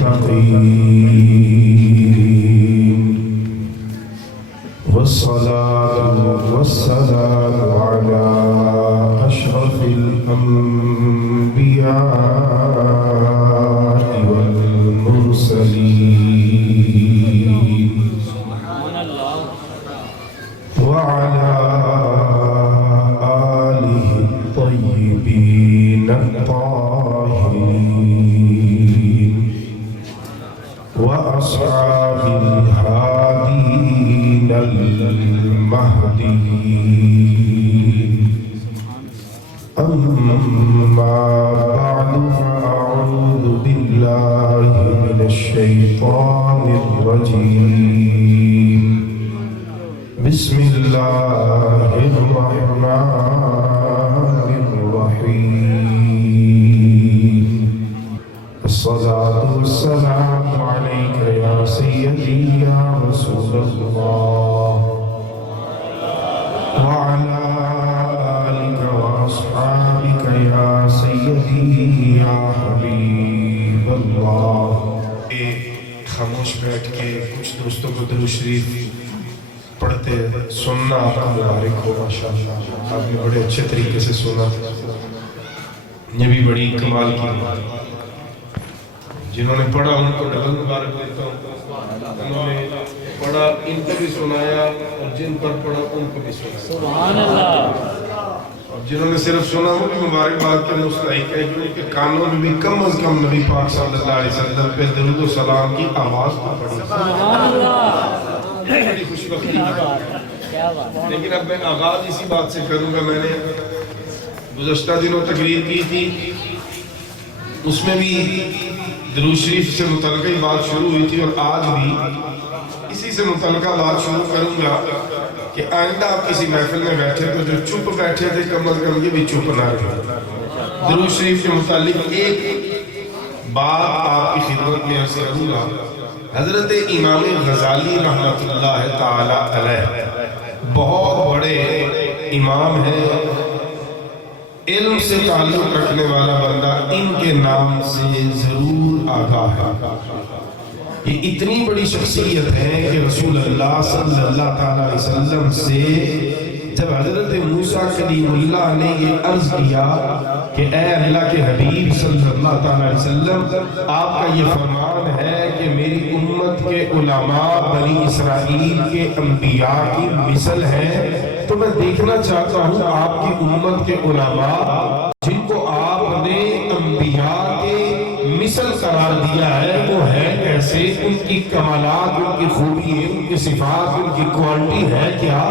المتقين والصلاة والسلام على أشرف الأنبياء والمرسلين وعلى آله الطيبين الطاهرين وأصحاب الهادين المهديين أما بعد فأعوذ بالله من الشيطان الرجيم بسم الله الرحمن الرحيم الصلاة والسلام عليك يا سيدي يا رسول الله وعلى آلك وأصحابك يا سيدي يا حبيب الله. خاموش بیٹھ کے کچھ دوستوں کو درود شریف پڑھتے سننا آپ کا مبارک ہو. ماشاءاللہ آپ نے بڑے اچھے طریقے سے سنا. یہ بھی بڑی کمال کی بات. جنہوں نے پڑھا ان کو ڈبل مبارک دیتا ہوں. انہوں نے پڑھا ان کو بھی سنایا اور جن پر پڑھا ان کو بھی سنایا. سبحان اللہ. اور جنہوں نے صرف سنا وہ بھی مبارکباد کے مستحق ہے کیونکہ کانوں میں بھی کم از کم نبی پاک صلی اللہ علیہ وسلم پہ درود و سلام کی آواز تو پڑی. سبحان اللہ. بڑی خوشی بختی ہے. لیکن اب میں آغاز اسی بات سے کروں گا. میں نے گزشتہ دنوں تقریر کی تھی, اس میں بھی درود شریف سے متعلقہ بات شروع ہوئی تھی اور آج بھی اسی سے متعلقہ بات شروع کروں گا کہ آئندہ آپ کسی محفل میں بیٹھے تو جو چپ بیٹھے تھے کم از کم یہ بھی چپ نہ رہے. درود شریف سے متعلق ایک بات آپ کی خدمت میں عرض کروں گا. حضرت امام غزالی رحمۃ اللہ تعالی علیہ بہت بڑے امام ہیں, علم سے تعلق رکھنے والا بندہ ان کے نام سے ضرور آگاہ ہے. یہ اتنی بڑی شخصیت ہے کہ رسول اللہ صلی اللہ تعالی علیہ وسلم سے جب حضرت موسیٰ کلیم اللہ نے یہ عرض کیا کہ اے اللہ کے حبیب صلی اللہ تعالی علیہ وسلم, آپ کا یہ فرمان ہے کہ میری امت کے علماء بنی اسرائیل کے انبیاء کی مثل ہے, تو میں دیکھنا چاہتا ہوں آپ کی امت کے علماء جن کو آپ نے انبیاء کے مثل قرار دیا ہے وہ ہے کیسے, ان کی کمالات, ان کی خوبی, ان کی صفات, ان کی کوالٹی ہے کیا.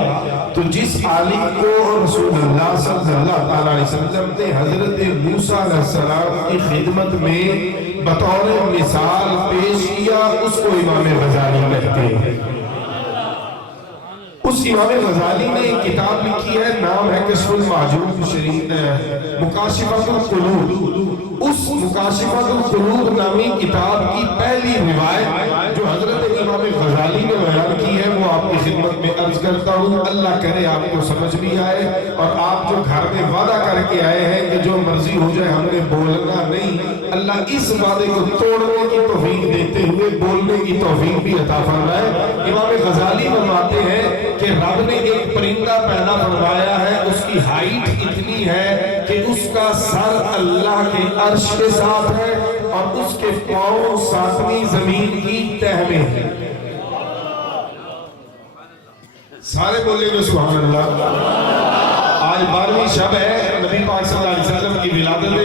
تو جس عالم کو رسول اللہ صلی اللہ علیہ وسلم نے حضرت موسیٰ علیہ السلام کی خدمت میں بطور مثال پیش کیا اس کو امام غزالی کہتے ہیں. اس امام غزالی نے ایک کتاب لکھی ہے, نام ہے کشف المعجوب شریف مکاشفۃ القلوب. اس مکاشفۃ القلوب نامی کتاب کی پہلی روایت جو حضرت امام غزالی نے بیان کی ہے وہ آپ کی خدمت میں عرض کرتا ہوں. اللہ کرے آپ کو سمجھ بھی آئے اور آپ جو گھر میں وعدہ کر کے آئے ہیں کہ جو مرضی ہو جائے ہم نے بولنا نہیں, اللہ اس وعدے کو توڑنے کی توفیق دیتے ہوئے بولنے کی توفیق بھی عطا فرمائے. امام غزالی فرماتے ہیں کہ رب نے ایک پرندہ پیدا فرمایا ہے, اس کی ہائٹ اتنی ہے کہ اس کا سر اللہ کے عرش کے ساتھ ہے اور اس کے پاؤں ساتویں زمین کی تہ میں ہے. سارے بولے گے سبحان اللہ. آج 12ویں شب ہے, نبی پاک صلی اللہ علیہ وسلم کی ولادت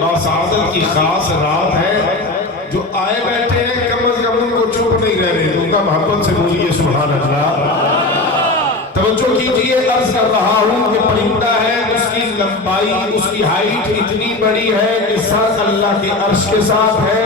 باسعادت کی خاص رات ہے. جو آئے بیٹھے ہیں کم از کم ان کو چپ نہیں رہ رہے, ان کا محبت سے بولیے سبحان اللہ. توجہ کیجئے, عرض کر رہا ہوں کہ پرندہ ہے, اس کی لمبائی, اس کی ہائٹ اتنی بڑی ہے کہ سر اللہ کے عرش کے ساتھ ہے,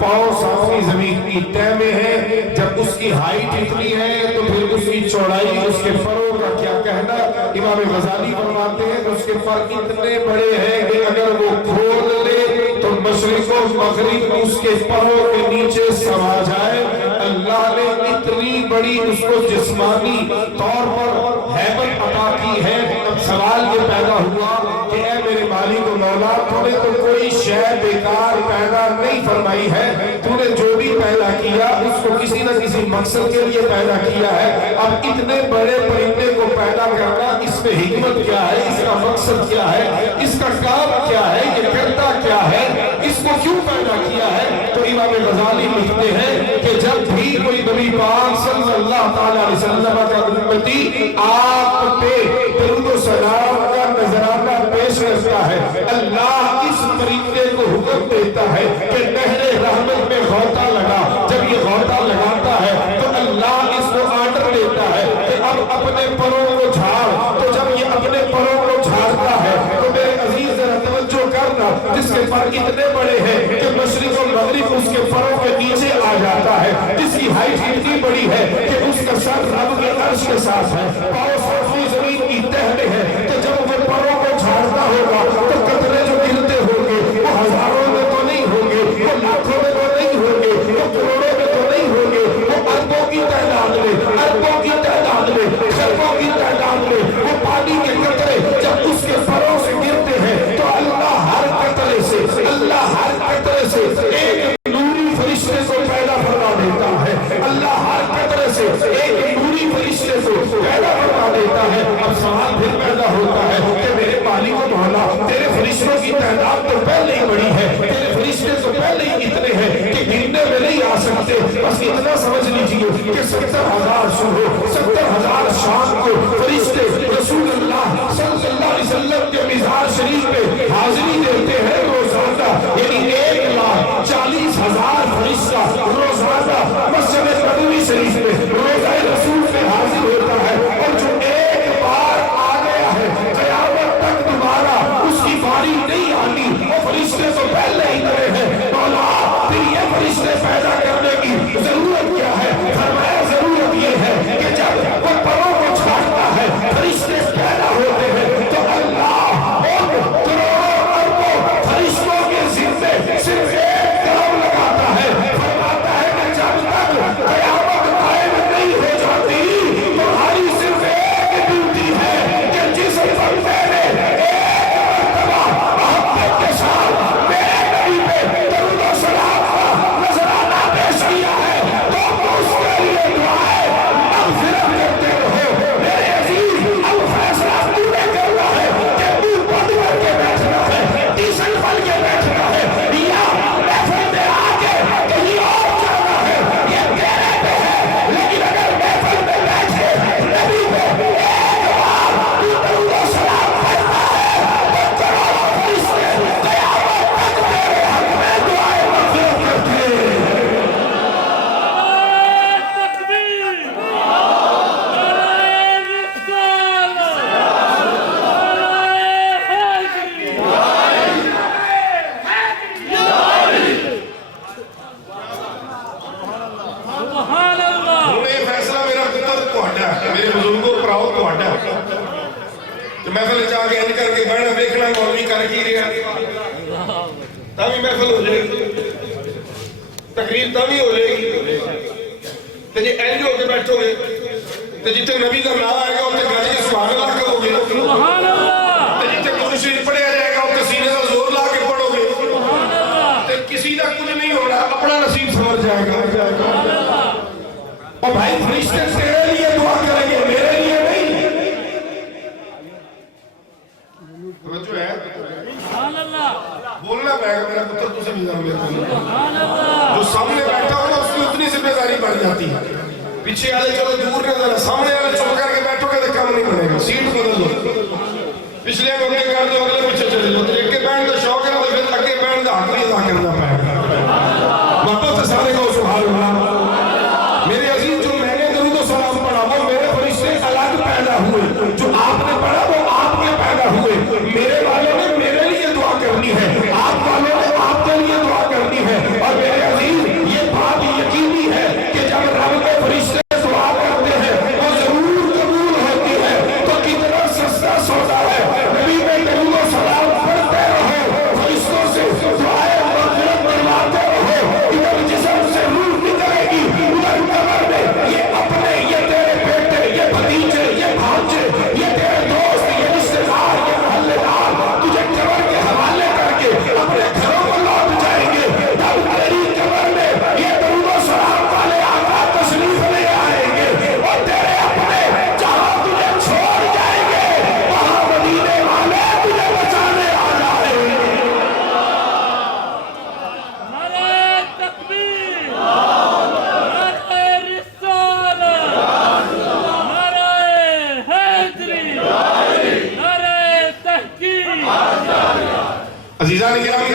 پاؤں ساتویں زمین کی تہ میں ہے. جب اس کی ہائٹ اتنی ہے تو پھر اس کی چوڑائی, اس کے پروں کا کیا کہنا. امام غزالی فرماتے ہیں اس کے پر اتنے بڑے ہیں کہ اگر وہ کھول لے تو مشرق و مغرب اس کے پروں کے نیچے سما جائے. اللہ نے اتنی بڑی اس کو جسمانی طور پر ہیبت عطا کی ہے. اب سوال یہ پیدا ہوا کہ اے میرے مالک و مولا, تو نے تو کوئی شے بیکار پیدا نہیں فرمائی ہے. تو نے جو بھی پیدا کیا اس کو کسی نہ کسی مقصد کے لیے پیدا کیا ہے. اب اتنے بڑے پرندے کو پیدا کرنا اس میں حکمت کیا ہے, اس کا مقصد کیا ہے, اس کا کام کیا ہے, یہ کرتا کیا ہے, اس کو کیوں پیدا کیا ہے. تو امام غزالی لکھتے ہیں کہ جب بھی کوئی نبی پاک صلی اللہ تعالی علیہ وسلم کا امتی آپ پہ درود و سلام کا نذرانہ پیش کرتا ہے, اللہ اس پرندے کو حکم دیتا ہے کہ نہر رحمت میں غوطہ لگا. جب یہ غوطہ لگاتا ہے تو اللہ اس کو آرڈر دیتا ہے کہ اب اپنے پروں کو جھاڑ. تو جب یہ اپنے پروں کو جھاڑتا ہے تو میرے عزیز ذرا توجہ کرنا, جس کے پر اتنے بڑے ہیں کہ مشرق و مغرب اس کے پروں کے نیچے آ جاتا ہے, جس کی ہائٹ اتنی بڑی ہے کہ اس کا سر رب کے عرش کے ساتھ ہے, پاؤں ساتویں زمین کی تہ میں ہے. تو جب وہ پروں کو جھاڑتا ہوگا تو قطرے جو گرتے ہوں گے وہ ہزاروں میں تو نہیں ہوں گے, وہ لاکھوں میں تو نہیں ہوں گے, وہ کروڑوں میں تو نہیں ہوں گے, وہ اربوں کی تعداد میں, اربوں کی تعداد میں, خربوں کی تعداد میں وہ پانی کے قطرے جب اس کے پروں سے گرتے ہیں تو اللہ ہر قطرے سے, اللہ ہر قطرے سے ایک نوری فرشتے کو پیدا فرما دیتا ہے. اللہ ہر قطرے سے ایک نوری فرشتے کو پیدا فرما دیتا ہے. اب سوال پھر پیدا ہوتا ہے کہ میرے مالک و مولا تیرے فرشتوں کی تعداد تو پہلے ہی بڑی ہے, تیرے فرشتے تو پہلے ہی اتنے ہیں کہ گرنے میں نہیں آ سکتے. بس اتنا سمجھ لیجیے کہ 70,000 صبح 70,000 شام کو فرشتے رسول اللہ صلی اللہ علیہ وسلم کے مزار شریف پہ حاضری دیتے ہیں روزانہ. یعنی 1,40,000 فرشتہ روزانہ مسجد نبوی شریف میں روزہ رسول میں حاضر ہوتا ہے. اور جو ایک بار آ گیا ہے قیامت تک دوبارہ اس کی باری نہیں آنی. وہ فرشتے تو پہلے ہی لگے ہیں. مولا پھر یہ فرشتے پیدا کرنے کی ضرورت کیا ہے؟ فرمایا ضرورت یہ ہے کہ جب وہ پروں کو چھاڑتا ہے فرشتے پیدا ہوتے ہیں تو اللہ ان کروڑوں اربوں فرشتوں کے ذمے صرف ایک کام لگاتا ہے. فرماتا ہے کہ جب تک قیامت قائم نہیں ہو جاتی تمہاری صرف ایک ڈیوٹی ہے کہ جس بندے نے ایک مرتبہ محبت کے ساتھ میرے نبی پہ درود و سلام کا نذرانہ پیش کیا ہے تو اس کے لیے دعائیں مغفرت کرتے رہو. میرے عزیز اب فیصلہ تو نے کرنا ہے کہ تو بند کر کے بیٹھنا ہے, ٹیشن بن کے بیٹھنا ہے, یا محفل میں آ کے کہیں اور جانا ہے. یہ تیرے پہ ہے. لیکن اگر محفل میں بیٹھے نبی پہ ایک بار تو درود و سلام کرتا ہے تو کروڑوں فرشتے قیامت تک تیرے حق میں دعائیں مغفرت کرتے ہیں. میرے بزرگوں پراؤ تہاڈا کہ محفل جا کے ان کر کے بہنا ویکھنا مولوی کر کی رہا تاوی محفل ہو جائے گی, تقریر تاوی ہو جائے گی. تے جے انج ہو کے بیٹھو گے تے جتنے نبی کا نام آئے گا اتنے گاجی کے سبحان اللہ کہو گے, سبحان اللہ. تے جتنے قرآن شریف پڑھیا جائے گا اتنے سینے سے زور لا کے پڑھو گے, سبحان اللہ. تے کسی کا کچھ نہیں ہونا, اپنا نصیب سمجھ جائے گا. اور بھائی فرشتے تیرے لیے دعا کریں گے, میرے لیے نہیں. توجہ ہے, بولنا پڑے گا. میرا پتر تو سے بھی جو سامنے بیٹھا ہوگا اس کی اتنی ذمہ داری بڑھ جاتی ہے. پیچھے والے چلو دور نہ ذرا, سامنے والے چل کر کے بیٹھو گے تو کام نہیں بنے گا. سیٹ بدل دو, پچھلے کو اگلے کر دو, اگلے پیچھے چلے جاؤ. ایک کے بیٹھ کا شوق ہے تو پھر اگے بیٹھ کا حق بھی ادا کرنا پڑے گا. محبت سے سارے کو سبحان اللہ. میرے عزیز جو میں نے درود و سلام پڑھا وہ میرے فرشتے الگ پیدا ہوئے, جو آپ نے پڑھا وہ آپ کے پیدا ہوئے. میرے والوں نے میرے لیے دعا کرنی ہے, آپ والوں نے آپ کے لیے دعا کرنی ہے. اور میرے عزیز یہ بات یقینی ہے کہ جب رب کے فرشتے دعا کرتے ہیں وہ ضرور قبول ہوتی ہے. تو کتنا سستا سودا ہے. نبی میں درود و سلام پڑھتے رہو, فرشتوں سے دعائیں عزیزان گرامی،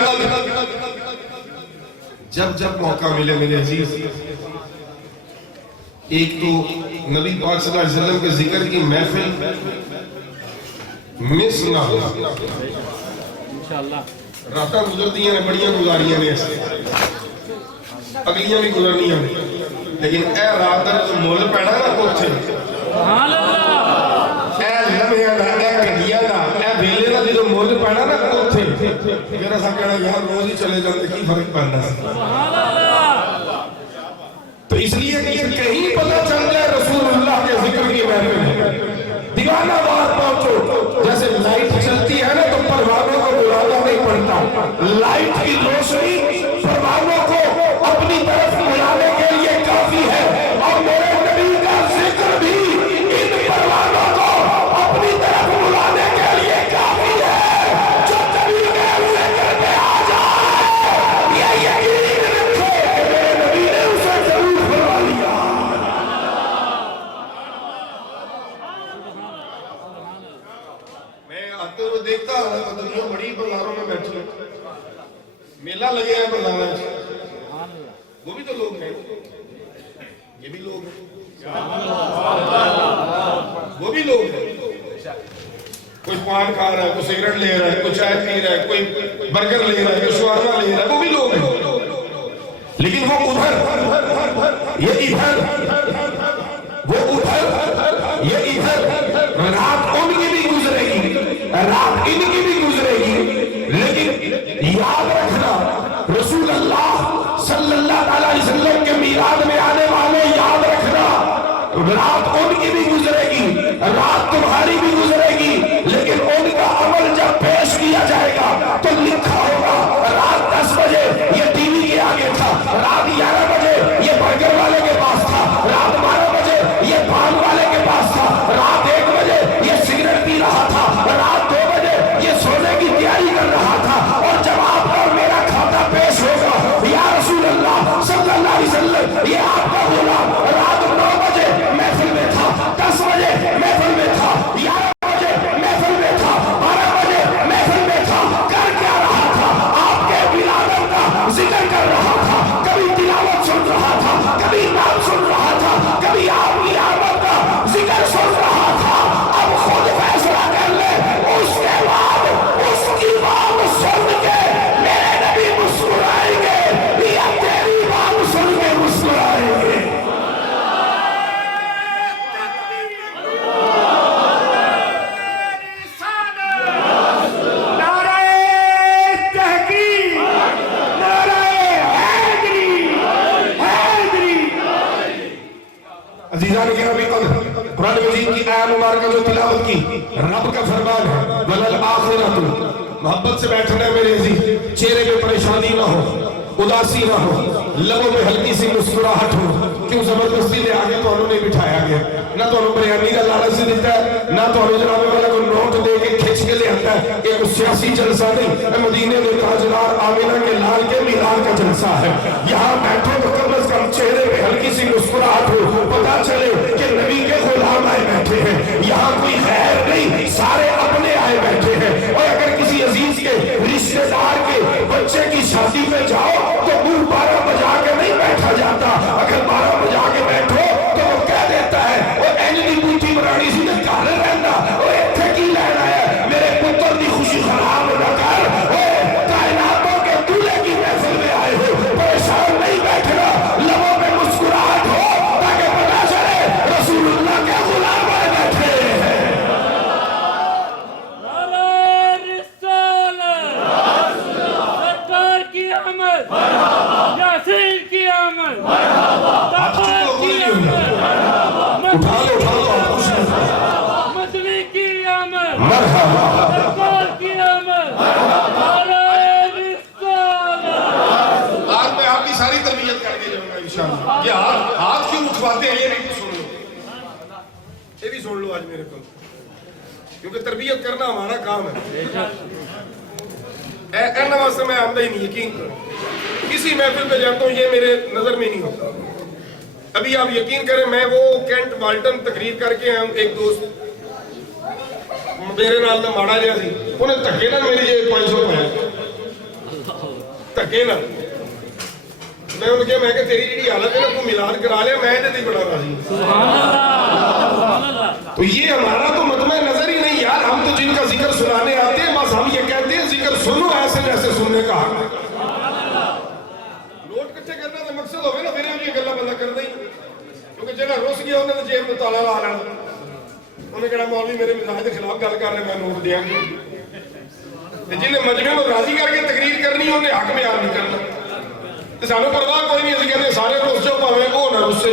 جب موقع ملے میرے عزیز، ایک تو نبی پاک صلی اللہ علیہ وسلم کے ذکر کی محفل مس نہ ہو. راتاں گزرتی ہیں بڑیاں گزاریاں نے ایسے اگلیاں بھی گزرنی ہیں، لیکن اے رات دا جو مول پینا نا کوٹھے، اے لمحیاں دا، اے گھڑیاں دا، اے ویلے دا جو مول پینا نا کوٹھے، پھر ایسا کہنا یار روز ہی چلے جاتے کی فرق پڑنا. تو اس لیے کہ کہیں پتہ چل جائے رسول اللہ کے ذکر کی محفل ہے، دیوانہ وار پہنچو. جیسے لائٹ چلتی ہے نا تو پروانوں کو بلانا نہیں پڑتا، لائٹ کی روشنی پروانوں کو اپنی طرف بلانے کے لیے کافی ہے، اور میرے نبی کا ذکر بھی ان پروانوں کو اپنی طرف بلانے کے لیے کافی ہے. جو نبی کے ذکر پہ آ جائے یہ یقین رکھے کہ میرے نبی نے اسے ضرور فرما لیا. میں آتے ہوئے دیکھتا دنیا بڑی بازاروں میں بیٹھی ہے، میلہ لگے ہیں بازار، وہ بھی تو لوگ ہیں، یہ بھی لوگ ہیں، وہ بھی لوگ ہیں. کوئی پان کھا رہا ہے، کوئی سگریٹ لے رہا ہے، کوئی چائے پی رہا ہے، کوئی برگر لے رہا ہے، کوئی شورما لے رہا ہے، وہ بھی لوگ ہیں. لیکن وہ ادھر، یہ ادھر، وہ ادھر، یہ ادھر. رات ان کی بھی گزرے گی، رات ان کی بھی گزرے گی، لیکن یاد رکھنا رسول اللہ صلی اللہ علیہ وسلم کے میلاد میں آنے والے، یاد رکھنا رات ان کی بھی گزرے گی، رات تمہاری بھی گزرے گی، لیکن ان کا عمل جب پیش کیا جائے گا تو لکھا ہوگا رات 10 بجے یہ ٹی وی کے آگے تھا، رات 11 بجے یہ برگر والے کے پاس تھا، رات 12 بجے یہ پان والے کے پاس تھا، رات 1 بجے یہ سگریٹ پی رہا تھا، رات 2 بجے یہ سونے کی تیاری کر رہا تھا. اور جب آپ کا میرا کھاتا پیش ہوگا یا رسول اللہ صلی اللہ علیہ وسلم یہ آپ کا غلام رات 9 بجے محفل میں تھا، 10 بجے محفل میں تھا، 11 بجے محفل میں تھا، 12 بجے محفل میں تھا، کر کیا رہا تھا؟ آپ کے ولادت کا ذکر کر رہا تھا، کبھی تلاوت سن رہا تھا، کبھی نام سن رہا تھا، کبھی آپ کی آمد کا ذکر سن رہا تھا. اب خود فیصلہ کر لے، اس کے بعد اس کی بات سن کے میرے نبی مسکرائیں گے یا تیری بات سن کے مسکرائیں گے؟ عزیزان گرامی، قرآن مجید کی آیت مبارکہ جو تلاوت کی، رب کا فرمان ہے وَلَلْآخِرَةُ. محبت سے بیٹھنا ہے میرے عزیز، چہرے پہ پریشانی نہ ہو، اداسی نہ ہو، لبوں پہ ہلکی سی مسکراہٹ ہو. کیوں زبردستی نے آگے تو انہوں نے بٹھایا گیا، نہ تو انہوں بریانی کا لالچ سے دیتا ہے، نہ تو انہوں جناب والا کو نوٹ دے کے کھچ کے لے آتا ہے. ایک سیاسی جلسہ نہیں، مدینے میں تاجدار آمینہ کے لال کے میلاد کا جلسہ ہے. یہاں بیٹھو تو کم از کم چہرے پہ ہلکی سی مسکراہٹ ہو، پتا چلے کہ نبی کے غلام آئے بیٹھے ہیں. یہاں کوئی غیر نہیں، سارے اپنے آئے بیٹھے ہیں. اور اگر کسی عزیز کے رشتہ دار کے بچے کی شادی میں جاؤ تو منہ 12 بجا کے نہیں بیٹھا جاتا. اگر 12 بجا کے بیٹھو تو وہ کہہ دیتا ہے وہ اینی بوٹی برانی سی نے گھر رہنا، وہ اتنے کی لینا ہے، میرے پتر کی خوشی خراب نہ کر. کائناتوں کے دولے کی محفل میں آئے ہو، پریشان نہیں بیٹھنا، لبوں پہ مسکراہٹ ہو تاکہ پتا چلے رسول اللہ کے غلام آئے بیٹھے ہیں. سرکار کی آمد، یاسین کی آمد، مدنی کی آمد، سرکار کی آمد. آج میں آپ کی ساری تربیت کر کے جاؤں گا انشاءاللہ. یہ ہاتھ کیوں اٹھواتے ہیں یہ نہیں سن لو، یہ بھی سن لو آج میرے کو، کیونکہ تربیت کرنا ہمارا کام ہے. اینا واسطے میں آمدہ ہی نہیں، یقین کرو کسی محفل پہ جاتا ہوں یہ میرے نظر میں نہیں ہوتا. ابھی آپ یقین کریں میں وہ کینٹ والٹن تقریر کر کے ہم ایک دوست میرے نال نہ ماڑا جہا سی انہیں دھکے نال میری جیب 500 پایا ਧੱਕੇ ਨਾਲ। میں ਉਹਨੂੰ ਕਿਹਾ, ਮੈਂ ਕਿ ਤੇਰੀ ਜਿਹੜੀ ਹਾਲਤ ਹੈ ਨਾ, ਤੂੰ ਮਿਲਾਦ ਕਰਾ ਲਿਆ, ਮੈਂ ਇਹਦੇ ਤੇ ਬੜਾ راضی ہوں. تو یہ ہمارا تو مطمع نظر ہی نہیں یار. ہم تو جن کا ذکر سنانے آتے ہیں بس ہم یہ کہتے ہیں ذکر سنو ایسے جیسے سننے کا حق ہے. نوٹ کٹھے کرنا تو مقصد ہوگا نا، پھر یہ گلا بندہ کرنا ہی. کیونکہ جہاں رس گیا انہوں نے جیب میں تالا لا لینا. انہیں کہنا مولوی میرے مزاج کے خلاف گل کر رہے، میں نوٹ دیا گا. جنہیں مجمع کو راضی کر کے تقریر کرنی ہے انہیں حق بیان نہیں کرنا. سانو پرواہ کوئی نہیں، کہتے سارے رس جو پاوے وہ نہ رسے.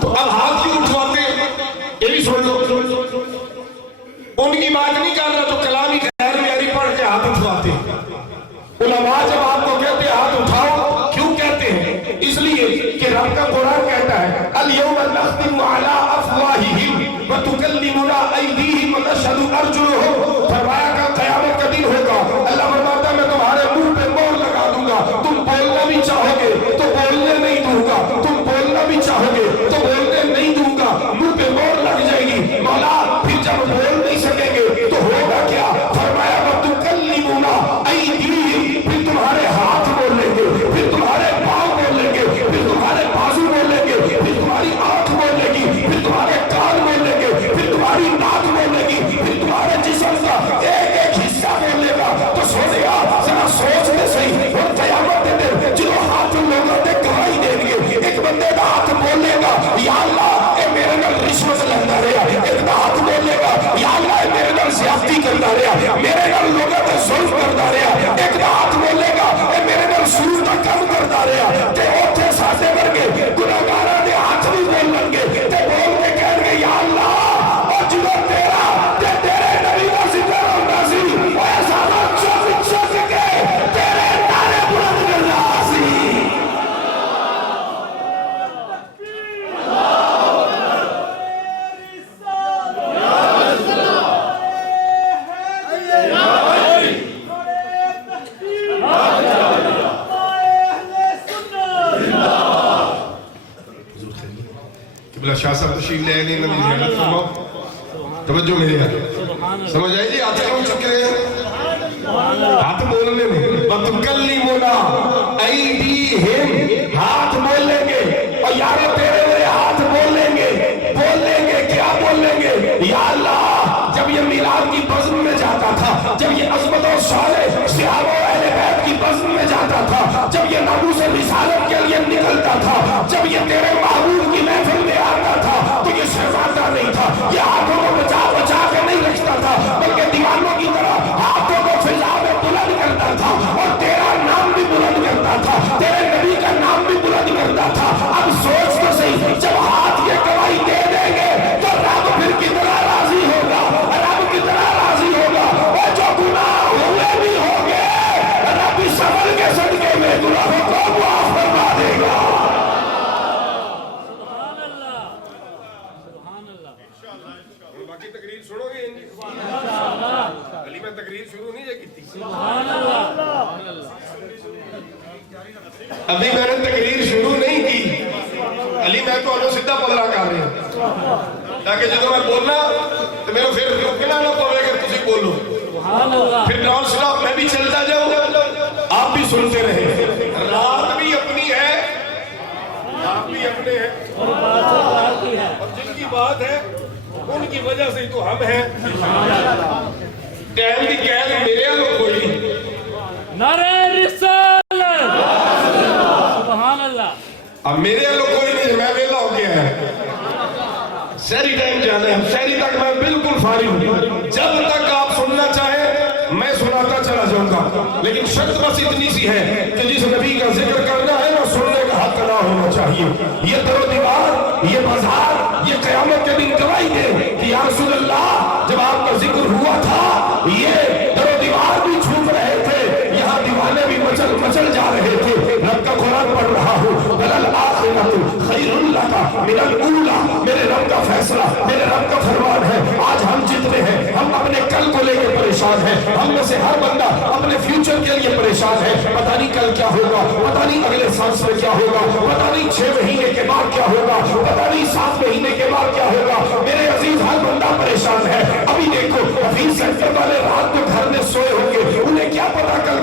تو اب ہاتھ کیوں اٹھواتے ہیں یہ بھی سن لو. ان کی بات نہیں کر رہا تو کلامی خیر میاری پڑھ کے ہاتھ اٹھواتے ہیں. علماء جب آپ کو کہتے ہیں ہاتھ اٹھاؤ، کیوں کہتے ہیں؟ اس لیے کہ رب کا قرآن کہتا ہے اليوم نختم على افواہہم وتکلمنا ایدیہم ونشہد ارجلہم. فرمایا کہ قیامت کا دن ہوگا، اللہ فرماتا ہے میں تمہارے منہ پہ مہر لگا دوں گا. تم بولنا بھی چاہو گے تو بولنے نہیں دوں گا، تم بولنا بھی چاہو گے تو بولنے نہیں دوں گا. منہ پہ مہر لگ جائے گی. مولا پھر جب بول نہیں سکیں گے تو ہوگا کیا؟ فرمایا وتکلمنا ایدیہم، پھر تمہارے ہاتھ بولیں گے، پھر تمہارے پاؤں بولیں گے، پھر تمہارے بازو بولیں گے، پھر تمہاری آنکھ بولے گی، پھر تمہارے کان بولیں گے، پھر تمہاری ناک بولے گی، پھر تمہارے جسم کا ایک ایک حصہ بولے گا. تو سونیا ذرا سوچتے صحیح، اور قیامت کے دن جنہوں ہاتھ لوگوں نے گواہی دیں گے، ایک بندے کا ہاتھ بولے گا یا اللہ اے میرے نال رشوت لینا رہا، ایک کا ہاتھ بولے گا یا اللہ اے میرے نال زیادتی کرتا رہا، میرے نال لوگوں تے ظلم کرتا رہا. ایک کا ہاتھ بولے گا اے میرے نال سود دا کم کرتا رہا. تے اوتھے ساڈے ورگے گناہگاراں دے ہاتھ بھی بولن گے تے بول کے کہن گے یا اللہ او جدوں تیرا تے تیرے نبی دا ذکر ہوندا سی او سارا چوک چوک کے تیرے نعرے بلند کردا سی. شاہ صاحب تشریف لے آئے، نبی زیارت فرماؤ. توجہ میرے ہے، سمجھ آئی جی؟ ہاتھ کیوں چکے ہیں؟ ہاتھ بولنے میں وَتُكَلِّمُنَا أَيْدِيهِمْ، ہاتھ بولیں گے. اور یارو تیرے میرے ہاتھ بولیں گے. بولیں گے کیا بولیں گے؟ یا اللہ جب یہ میلاد کی بزم میں جاتا تھا، جب یہ عظمت و صالح صحابہ و اہل بیت کی بزم میں جاتا تھا، جب یہ ناموس رسالت کے لیے نکلتا تھا، جب یہ تیرے محبوب کی محفل میں آتا تھا تو یہ شہزادہ نہیں تھا، یہ ہاتھوں کو بچا بچا کے نہیں رکھتا تھا بلکہ دیوانوں کی طرح ہاتھوں کو فضا میں بلند کرتا تھا اور تیرا نام بھی بلند کرتا تھا، تیرے نبی کا نام بھی بلند کرتا تھا. اب سوچ تو صحیح، جب ہاتھ یہ گواہی دے دیں گے تو رب پھر کتنا راضی ہوگا، رب کتنا راضی ہوگا. اور جو گناہ ہوئے بھی ہوں گے رب صبر کے صدقے میں گناہوں کو معاف فرما دے گا. باقی تقریر سنو گے علی، میں تقریر شروع نہیں کی. ابھی میں نے تقریر شروع نہیں کی علی، میں تو انہوں سدھا پدرا کر رہا ہوں تاکہ جب میں بولنا تو میرے پھر رکنا نہ پوے کہ تسی بولو، پھر نان سٹاپ میں بھی چلتا جاؤں آپ بھی سنتے رہے. رات بھی اپنی ہے، آپ بھی اپنے ہیں، اور جن کی بات ہے ان کی وجہ سے تو ہم ہیں. ٹائم کی قید میرے لوگ کوئی نہیں. نعرہ رسالت سبحان اللہ. اب میرے لوگ کوئی نہیں، میں ویلا ہو گیا ہے. سہری ٹائم جانا ہے، سہری تک میں بالکل فارغ ہوں. جب تک آپ سننا چاہیں میں سناتا چلا جاؤں گا، لیکن شرط بس اتنی سی ہے کہ جس نبی کا ذکر کرنا ہے نا سننے کا حق نہ ہونا چاہیے. یہ در و دیوار، یہ بازار، یہ قیامت کے دن گواہی دے کہ یا رسول اللہ جب آپ کا ذکر ہوا تھا یہ در و دیوار بھی چھوٹ رہے تھے، یہاں دیوانے بھی مچل جا رہے تھے. رب کا قرآن پڑھ رہا ہوں بل الآخرۃ خیر لک من الاولی. میرے رب کا فیصلہ، میرے رب کا فرمان ہے. آج ہم جتنے ہیں ہم اپنے کل کو لے کے پریشان ہیں. ہم میں سے ہر بندہ اپنے فیوچر کے لیے پریشان ہے. پتہ نہیں کل کیا ہوگا، پتہ نہیں اگلے سانس میں کیا ہوگا، پتہ نہیں 6 مہینے کے بعد کیا ہوگا، پتہ نہیں 7 مہینے کے بعد کیا ہوگا. میرے عزیز ہر بندہ پریشان ہے. ابھی دیکھو ابھی سینٹر والے رات کو گھر میں سوئے ہوں گے، انہیں کیا پتا کل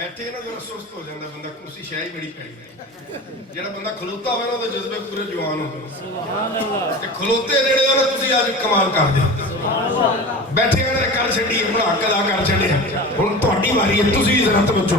ਬੈਠੇ ਨਾ ਜਰਾ ਸੁਸਤ ਹੋ ਜਾਂਦਾ ਬੰਦਾ, ਕੁਰਸੀ ਸ਼ਾਇ ਹੀ ਬੜੀ ਪੈਣੀ ਹੈ। ਜਿਹੜਾ ਬੰਦਾ ਖਲੋਤਾ ਹੋਵੇ ਨਾ ਉਹਦੇ ਜਜ਼ਬੇ ਪੂਰੇ ਜਵਾਨ ਹੁੰਦੇ। ਸੁਭਾਨ ਅੱਲਾਹ। ਤੇ ਖਲੋਤੇ ਜਿਹੜੇ ਹੋ ਨਾ ਤੁਸੀਂ ਅੱਜ ਕਮਾਲ ਕਰਦੇ। ਬੈਠੇ ਨੇ ਕਰ ਛੱਡੀ ਬਣਾ ਕਦਾ ਕਰ ਛੱਡਿਆ। ਹੁਣ ਤੁਹਾਡੀ ਵਾਰੀ ਹੈ, ਤੁਸੀਂ ਜ਼ਰਾ ਤਵੱਜੋ।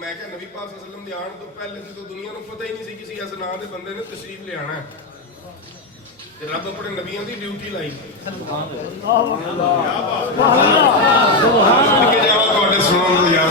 ਮੈਂ ਕਿਹਾ ਨਬੀ ਪਾਕ ਸੱਲੱਲਾਹੁ ਅਲੈਹਿ ਵਸੱਲਮ ਦੇ ਆਉਣ ਤੋਂ ਪਹਿਲੇ ਜਦੋਂ ਦੁਨੀਆ ਨੂੰ ਪਤਾ ਹੀ ਨਹੀਂ ਸੀ ਕਿਸੇ ਇਸ ਨਾਂ ਦੇ ਬੰਦੇ ਨੇ ਤਸ਼ਰੀਫ ਲਿਆਣਾ ਹੈ, ਤੇ ਰੱਬ ਆਪਣੇ ਨਬੀਆਂ ਦੀ ਡਿਊਟੀ ਲਾਈ। ਸੁਭਾਨ ਅੱਲਾਹ ਕਿ ਜਾਵਾ ਤੁਹਾਡੇ ਸੁਣਨ ਨੂੰ ਯਾਦ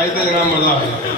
ਅੱਜ ਤੇ ਜਨਾਬ ਮਜ਼ਾ ਆ ਗਿਆ।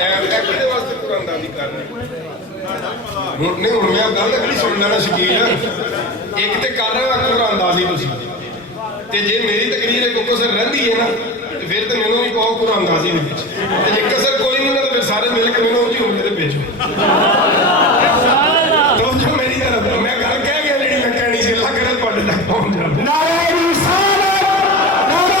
ਇਹ ਕਿਹਦੇ ਵਾਸਤੇ ਕੁਰਾਨਦਾਜ਼ੀ ਕਰ ਰਹੇ ਹੁਣ ਨਹੀਂ? ਹੁਣ ਮੈਂ ਗੱਲ ਅਗਲੀ ਸੁਣ ਲੈਣਾ ਸ਼ਕੀਲ। ਇੱਕ ਤੇ ਕਰ ਰਿਹਾ ਕੁਰਾਨਦਾਜ਼ੀ ਤੁਸੀਂ, ਤੇ ਜੇ ਮੇਰੀ ਤਕਰੀਰ ਇੱਕ ਕਸਰ ਰਹਿੰਦੀ ਹੈ ਨਾ ਤੇ ਫਿਰ ਤੇ ਮੈਨੂੰ ਵੀ ਕਹੋ ਕੁਰਾਨਦਾਜ਼ੀ ਦੇ ਵਿੱਚ, ਤੇ ਜੇ ਕਸਰ ਕੋਈ ਨਹੀਂ ਨਾ ਤਾਂ ਫਿਰ ਸਾਰੇ ਮਿਲ ਕੇ ਮੈਨੂੰ ਉਹਦੀ ਉਮਰ ਦੇ ਭੇਜੋ। ਤੋ ਜੋ ਮੇਰੀ ਤਰਫ ਮੈਂ ਗੱਲ ਕਹਿ ਗਿਆ ਜਿਹੜੀ ਮੈਂ ਕਹਿਣੀ ਸੀ, ਅੱਲਾਹ ਕਰੇ ਤੁਹਾਡੇ ਤੱਕ ਪਹੁੰਚ ਜਾਵੇ। ਨਾਰੇ ਰਿਸਾਲਤ, ਨਾਰੇ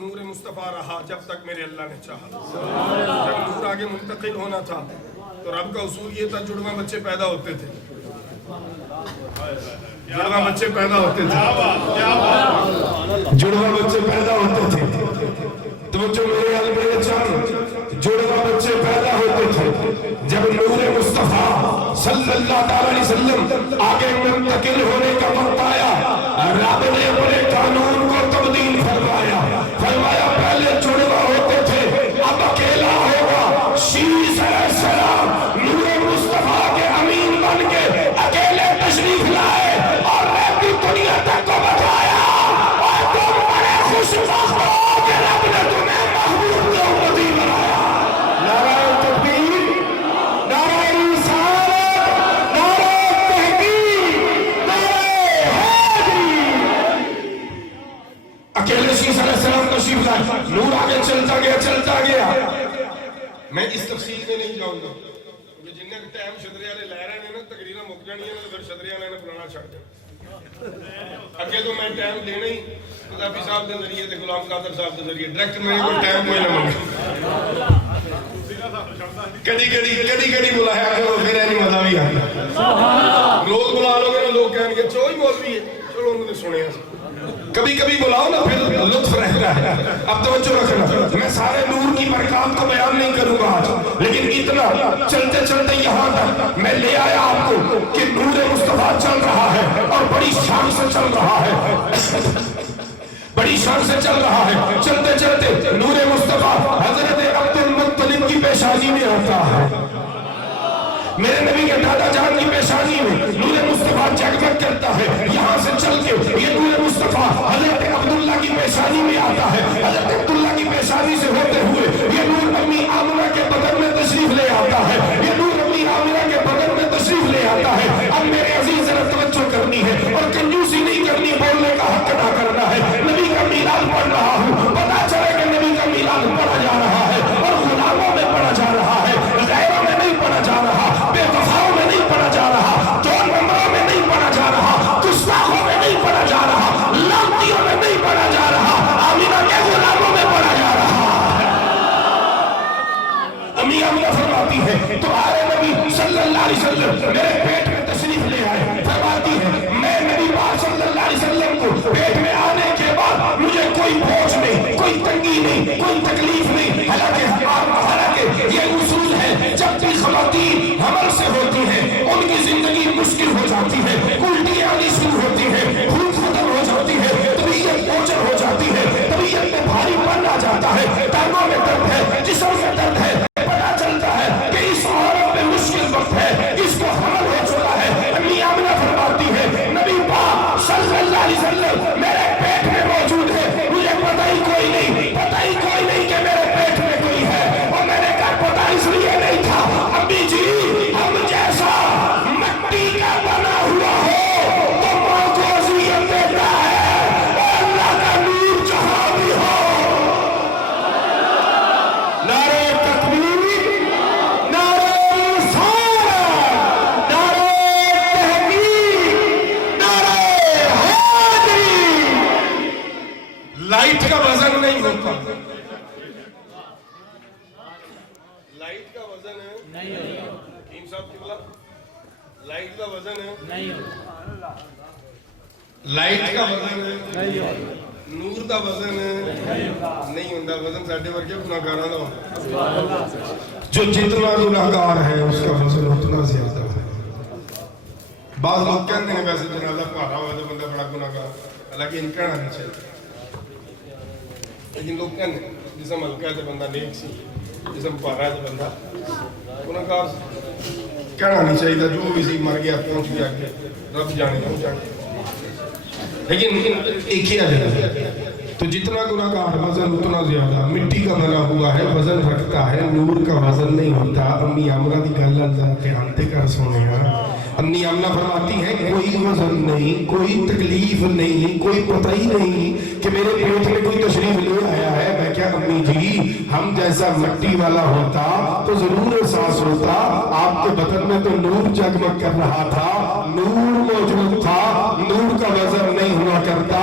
نور مصطفیٰ رہا جب تک میرے اللہ نے چاہا. جب نور آگے منتقل ہونا تھا تو رب کا اصول یہ تھا جڑواں بچے پیدا ہوتے تھے. جڑواں بچے پیدا ہوتے تھے. جڑواں بچے پیدا ہوتے تھے. توجہ میرے علی میرے چاند. جڑواں بچے پیدا ہوتے تھے. جب نور مصطفیٰ صلی اللہ علیہ وسلم آگے منتقل ہونے کا وقت آیا, رب نے اپنے قانون کو تبدیل فرمایا. فرمایا پہلے جڑواں ہوتے تھے, اب اکیلا ہوگا. شیس علیہ السلام نور مصطفیٰ کے امین بن کے اکیلے تشریف لائے اور رہتی دنیا تک کو بتایا. اور تم بڑے خوش بخت ہو کہ رب نے تمہیں محبوب کے امتی بنایا. نعرہ تکبیر, نعرہ رسالت, نعرہ تحقیق, نعرہ حیدری. اکیلے شیس علیہ السلام تشریف لائے, نور آگے چلتا گیا چلتا گیا. میں اس تفصیل میں نہیں جاؤں گا کہ جنہیں ٹائم شدرے والے لے رہے ہیں نا تقریرا مک جانی ہے پھر شدرے والے نے بلانا چھڑ دیں. اگے تو میں ٹائم دینا ہی قذافی صاحب کے ذریعے تے غلام قادر صاحب کے ذریعے ڈائریکٹ میں کوئی ٹائم کوئی نہ منگا. کدی بلایا کرو پھر اینی مزہ بھی آتا. لوگ بلا لو گے نا لوگ کہیں گے چوئی مولوی ہے چلو انہوں نے سنے. کبھی کبھی بلاؤ نا پھر لطف رہتا ہے. اب توجہ رکھنا, میں سارے نور کی برکات کو بیان نہیں کروں گا آج, لیکن اتنا چلتے چلتے یہاں تک میں لے آیا آپ کو کہ نور مصطفیٰ چل رہا ہے اور بڑی شان سے چل رہا ہے. بڑی شان سے چل رہا ہے. چلتے چلتے نور مصطفیٰ حضرت عبد المطلب کی پیشانی میں آتا ہے. میرے نبی کے دادا جان کی پیشانی میں نور مصطفیٰ جگمگ کرتا ہے. یہاں سے چل کے یہ نور مصطفیٰ حضرت عبداللہ کی پیشانی میں آتا ہے. حضرت عبداللہ کی پیشانی سے ہوتے ہوئے یہ نور امی آمنہ کے بدن میں تشریف لے آتا ہے. یہ نور امی آمنہ کے بدن میں تشریف لے آتا ہے. اب میرے عزیز ذرا توجہ کرنی ہے اور کنجوسی نہیں کرنی, بولنے کا حق ادا کرنا ہے. نبی کا میلاد پڑھ رہا ہوں, پتا چلے کہ نبی کا میلاد پڑھا جا رہا ہے اور غلاموں میں پڑھا جا رہا ہے, غیروں میں نہیں پڑھا جا رہا, بے وفاؤں میں نہیں پڑھا جا رہا, دور نمبروں میں نہیں پڑھا جا رہا, گستاخوں میں نہیں پڑھا جا رہا, لانتیوں میں نہیں پڑھا جا رہا, آمینہ کے غلاموں میں پڑھا جا رہا. امی آمینہ فرماتی ہے تمہارے نبی صلی اللہ علیہ وسلم میرے پیٹ میں تشریف لے آئے. فرماتی ہے میں نبی پاک صلی اللہ علیہ وسلم کو پیٹ میں آنے کے بعد مجھے کوئی بوجھ نہیں, کوئی تنگی نہیں, کوئی تکلیف نہیں. حالانکہ یہ اصول ہے جب بھی خواتین حمل سے ہوتی ہیں ان کی زندگی مشکل ہو جاتی ہے, الٹی آنی شروع ہوتی ہے, خون ختم ہو جاتی ہے, طبیعت اوجر ہو جاتی ہے, طبیعت میں بھاری پن آ جاتا ہے, ٹانگوں میں درد ہے, جسم میں درد ہے. پتا چلتا ہے کہ اس عورت میں مشکل وقت ہے, اس کو حمل ہو چکا ہے. امی آمنہ فرماتی ہے نبی پاک صلی اللہ علیہ وسلم میرے پیٹ میں موجود ہے, مجھے پتہ ہی کوئی نہیں کہ میرے پیٹ میں کوئی ہے. اور میں نے کہا پتہ اس لیے نہیں تھا امی جی, ہم جیسا مٹی کا بنا ہوا ہو تو ماں کو اذیت دیتا ہے, اور اللہ کا نور جہاں بھی ہو. نعرہ تکبیر, نعرہ رسالت, نعرہ تحقیق, نعرہ حیدری. لائٹ کا وزن نہیں ہوتا, لائٹ کا وزن ہے نہیں ہوتا. حکیم صاحب کی بلا لائٹ کا وزن ہے نہیں ہوتا, لائٹ کا وزن ہے نہیں ہوتا, نور کا وزن ہے نہیں ہوتا. وزن ساڈے ورگے گناہگاراں دا ہوتا. جو جتنا گناہگار ہے اس کا وزن اتنا زیادہ ہے. بعض لوگ کہتے ہیں ویسے جنازہ بھارا ہوا تو بندہ بڑا گناہگار, حالانکہ ان کہنا نہیں چاہیے. لیکن لوگ کہتے ہیں جسم ہلکا ہے تو بندہ نیک سی, جسم پارا ہے تو بندہ گناہگار. کہنا نہیں چاہیے جو بھی سی مر گیا پہنچ گیا کہ رب جانے ہم جانے. لیکن ایک ہی آجائے تو جتنا گناہگار وزن اتنا زیادہ. مٹی کا بنا ہوا ہے وزن رکھتا ہے, نور کا وزن نہیں ہوتا. امی آمنہ دی گل ذرا دھیان تے کر سونے. امی آمنہ فرماتی ہے کوئی وزن نہیں, کوئی تکلیف نہیں, کوئی پتہ ہی نہیں کہ میرے پیٹ میں کوئی تشریف لے آیا ہے. میں کیا امی جی, ہم جیسا مٹی والا ہوتا تو ضرور احساس ہوتا. آپ کے بدن میں تو نور جگمگ کر رہا تھا, نور موجود تھا, نور کا وزن نہیں ہوا کرتا.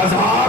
1000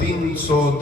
300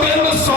300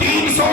300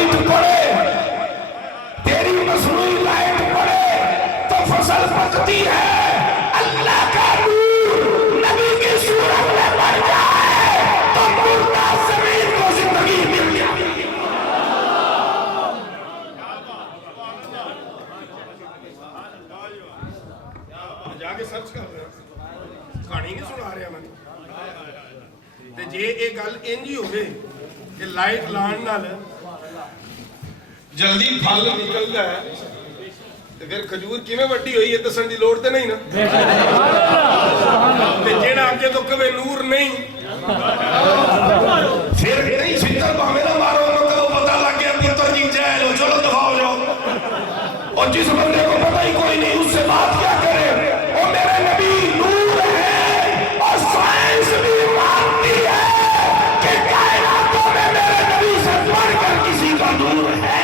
لائٹ پڑے، تیری مصنوعی لائٹ پڑے تو فصل پکتی ہے، اللہ کا نور نبی کی صورت میں پڑ جائے تو مردہ زمین کو زندگی مل جائے۔ جا کے سرچ کر رہا کہانی نہیں سنا رہا میں تے جے یہ گل انج ہی ہوگی کہ لائٹ لان نال جلدی پھل نکلتا ہے تے پھر کھجور کیویں وڈی ہوئی ہے دسن دی لوڑ تے نہیں نا، تے جیڑا اگے تو کبھی نور نہیں پھر نہیں فکر پاویں نہ مارو، انہوں کو پتہ لگ گیا پتر جی جہل ہو، چلو دفاع ہو جاؤ، اور جس بندے کو پتہ ہی کوئی نہیں اس سے بات کیا کرے؟ وہ میرے نبی نور ہے، اور سائنس بھی مانتی ہے کہ کائناتوں میں میرے نبی سے بڑھ کر کسی کا نور ہے۔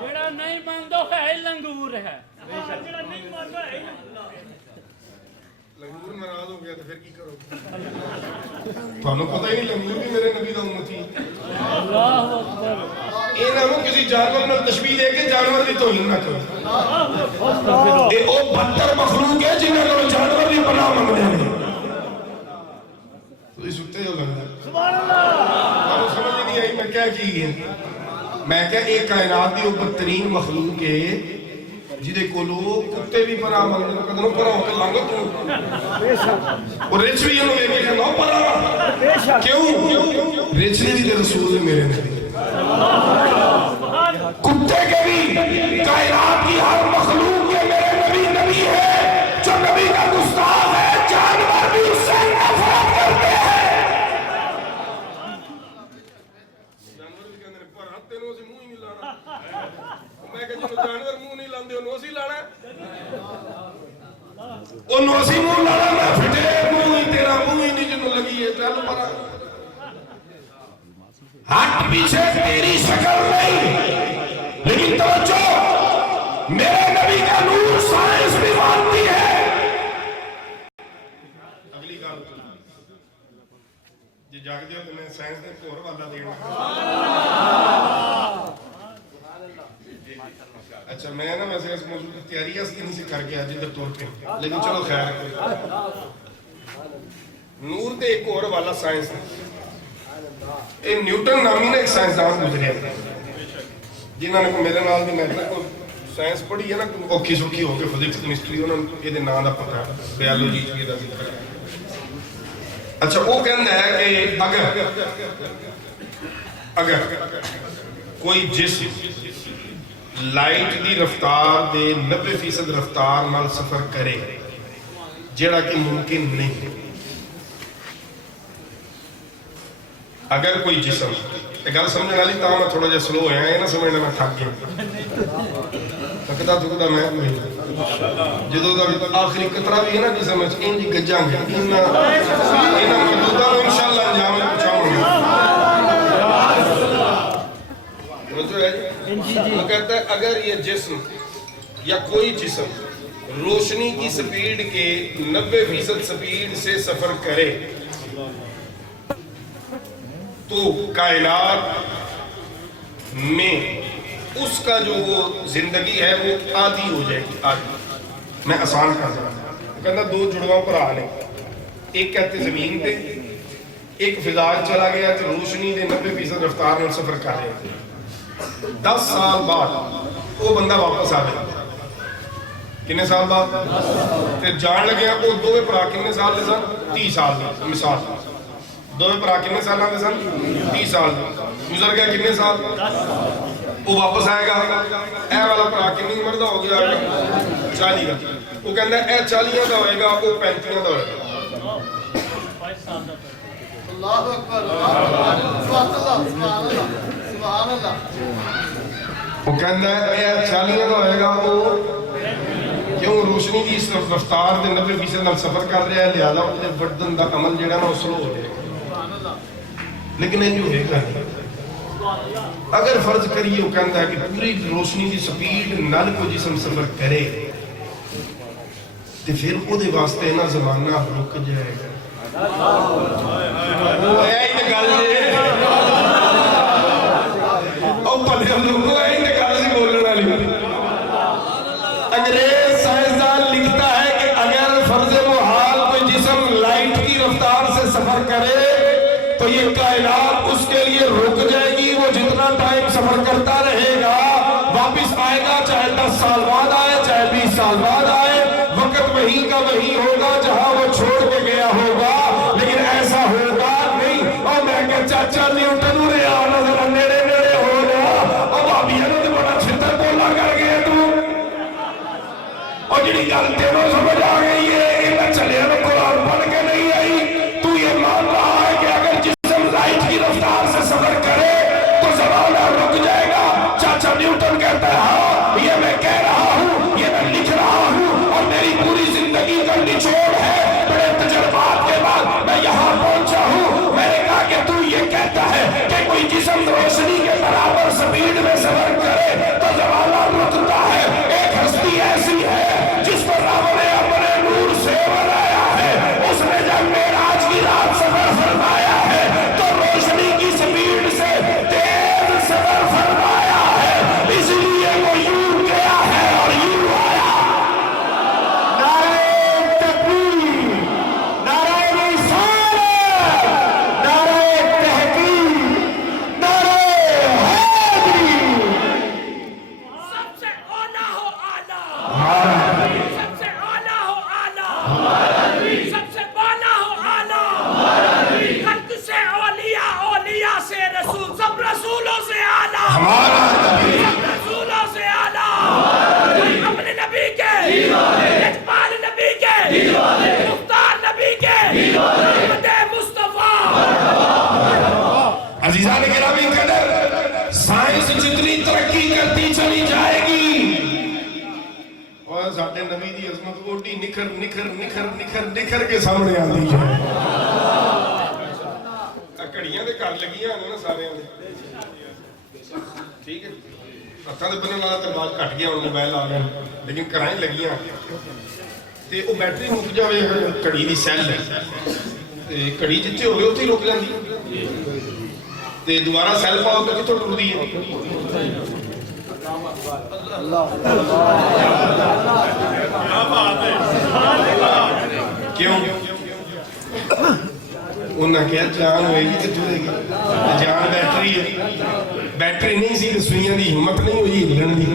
جڑا نہیں مانتا ہے لنگور ہے۔ لنگور ناراض ہو گیا تو پھر کی کرو گے؟ تھانوں پتہ ہی نہیں لنگور بھی میرے نبی دا امتی اللہ اکبر۔ انہوں کسی جانور میں تشبیہ دے کے جانور کی توہین نہ کرو۔ یہ وہ بدتر مخلوق ہے جنہیں کو جانور بھی پناہ منگتے ہیں۔ تو سکتے ہو لگتا ہے سبحان اللہ، سمجھ نہیں آئی میں کیا کی ہے؟ میں کہا ایک کائنات دی وہ بدترین مخلوق ہے جہدے کو لوگ کتے بھی پناہ منگتے ہیں، کدنوں پناہ ہو کے لانگو تو اور رچ بھی انہوں نے کہا نو پناہ کیوں؟ رچ نے بھی رسول میرے نبی، کتے کے بھی، کائنات کی ہر مخلوق کے میرے نبی نبی ہے، جو نبی کا گستاخ ہے، جانور بھی اس سے نفرت کرتے ہیں۔ جانور بھی کہندے نے پر ہاتھ تینوں سے منہ ہی نہیں لانا، میں کہا جنہوں جانور منہ نہیں لاندے انہوں اسی لانا، انہوں اسی منہ لانا، میں پھٹے منہ ہی تیرا منہ ہی نہیں جنہوں لگی ہے، چل پڑا ہٹ پیچھے، تیری شکل نہیں، لیکن توجہ، میرے نبی کا نور سائنس بھی مانتی ہے۔ اگلی گل جی جاگ دیو تو میں سائنس نے ایک اور والا دینا۔ اچھا میں نا ویسے اس موضوع کی تیاری اس دن سے کر کے آج ادھر طور پہ، لیکن چلو خیر نور تے ایک اور والا سائنس ہے۔ یہ نیوٹن نامی نے ایک سائنسدان گزرے جنہوں نے میرے نال بھی میں کو سائنس پڑھی ہے نا اوکھی سوکھی ہو کے فزکس کیمسٹری انہوں نے یہ نام دا پتہ ہے بیالوجی یہ دا ذکر ہے۔ اچھا وہ کہنا ہے کہ اگر کوئی جسم لائٹ دی رفتار دے 90% رفتار نال سفر کرے جیڑا کہ ممکن نہیں، اگر کوئی جسم گل سمجھنے والی تا میں تھوڑا جا سلو ہوا ہے نہ سمجھنا میں تھک گیا تھکدا تھکدا میں جدوں دا آخری قطرہ بھی ہے نا جسم وچ انج گجاں گے انہاں موجودہ نوں انشاءاللہ انجام پہنچاؤں گا۔ وہ کہتا ہے اگر یہ جسم یا کوئی جسم روشنی کی سپیڈ کے 90% سپیڈ سے سفر کرے تو کائنات میں اس کا جو وہ زندگی ہے وہ آدھی ہو جائے گی، آدھی۔ میں آسان کر دوں کہنا دو جڑواں پر آنے، ایک کہتے زمین پہ، ایک فضا چلا گیا تو روشنی دے 90% رفتار میں سفر کر رہے تھے۔ 10 سال بعد وہ بندہ واپس آ گیا، کتنے سال بعد؟ پھر جان لگے وہ دو بھرا کتنے سال دے سن؟ 30 سال مثال دو بھرا کتنے سال دے سن؟ 30 سال گزر گیا کتنے سال؟ وہ واپس آئے گا اے والا بھرا کتنی عمر دا ہو گیا؟ 40 کا۔ وہ کہندا ہے اے 40 دا ہوئے گا وہ 35 دا ہوئے گا۔ اللہ اکبر، سبحان اللہ، سبحان اللہ۔ وہ کہندا ہے اے 40 دا ہوئے گا وہ کیوں روشنی کی اس رفتار دے 90% نال سفر کر رہا ہے لہذا اس دے بدن دا عمل جڑا نا سلو ہو جائے گا۔ لیکن یہ ہوئے گا اگر فرض کریے وہ کہندا ہے کہ پوری روشنی کی سپیڈ نال کو جسم سفر کرے تو پھر وہ دے واسطے نا زمانہ رک جائے گا۔ سال بعد آئے چاہے 20 سال بعد آئے، وقت وہیں کا وہیں ہوگا جہاں وہ چھوڑ کے گیا ہوگا، لیکن ایسا ہوگا نہیں۔ اور میں کہ چاچا نیوٹن رے آنا ذرا نیڑے نیڑے ہو رہا، اور بھابی نے تو بڑا چھتر بولا کر گیا تو، اور جڑی گل تینوں سمجھ آ گئی ہے انہیں چلے تو قرآن پڑھ کے نہیں آئی۔ تو یہ مان رہا ہے کہ اگر جسم لائٹ کی رفتار سے سفر کرے تو زمانہ رک جائے گا۔ چاچا نیوٹن کہتا ہے ہاں یہ میں کہہ رہا ہوں، یہ میں لکھ رہا ہوں، اور میری پوری زندگی کا نچوڑ ہے، بڑے تجربات کے بعد میں یہاں پہنچا ہوں۔ میں نے کہا کہ تو یہ کہتا ہے کہ کوئی جسم روشنی کے برابر سپیڈ میں سفر کرے تو زمانہ رکتا ہے۔ ایک ہستی ایسی ہے جس کو رب نے اپنے نور سے بنایا ہے، اس نے جب معراج کی رات سفر فرمایا ہے تو روشنی کی سپیڈ سے تیز سفر فرمایا ہے، اس لیے وہ یوں گیا ہے اور یوں آیا۔ نعرہ تکبیر، نعرہ رسالت، نعرہ تحقیق، نعرہ حیدری۔ سب سے اعلیٰ ہو اعلیٰ، سب سے اعلیٰ ہو اعلیٰ، سب سے بالا ہو اعلیٰ، خلق سے اولیاء، اولیاء سے رسول، سب رسولوں سے اعلیٰ، سب رسولوں سے اعلیٰ، اپنے نبی کے، اجمال نبی کے، مختار نبی کے، محمد مصطفیٰ۔ عزیزان گرامی قدر، سائنس جتنی ترقی کرتی چلی جائے گی اور ساڈے نبی دی عظمت اوڈی نکھر نکھر نکھر نکھر نکھر کے سامنے آتی ہے۔ گھڑیاں دے گھر لگیاں نے نا سارے ٹھیک ہے، ہاتھاں دے بننے والا تو رواج گھٹ گیا، ہن موبائل آ گئے، لیکن گھراں لگیاں تے او بیٹری مک جاوے گھڑی دی سیل ہے تے گھڑی جتھے ہوے اوتھے ہی رک جاندی تے دوبارہ سیل پاؤ تے کتھوں ٹردی ہے۔ کیوں؟ انہاں کہا جان ہوئے گی تو ٹرے گی، جان بیٹری ہے، بیٹری نہیں سی رسوئیاں دی ہمت نہیں ہوئی ہلن دی،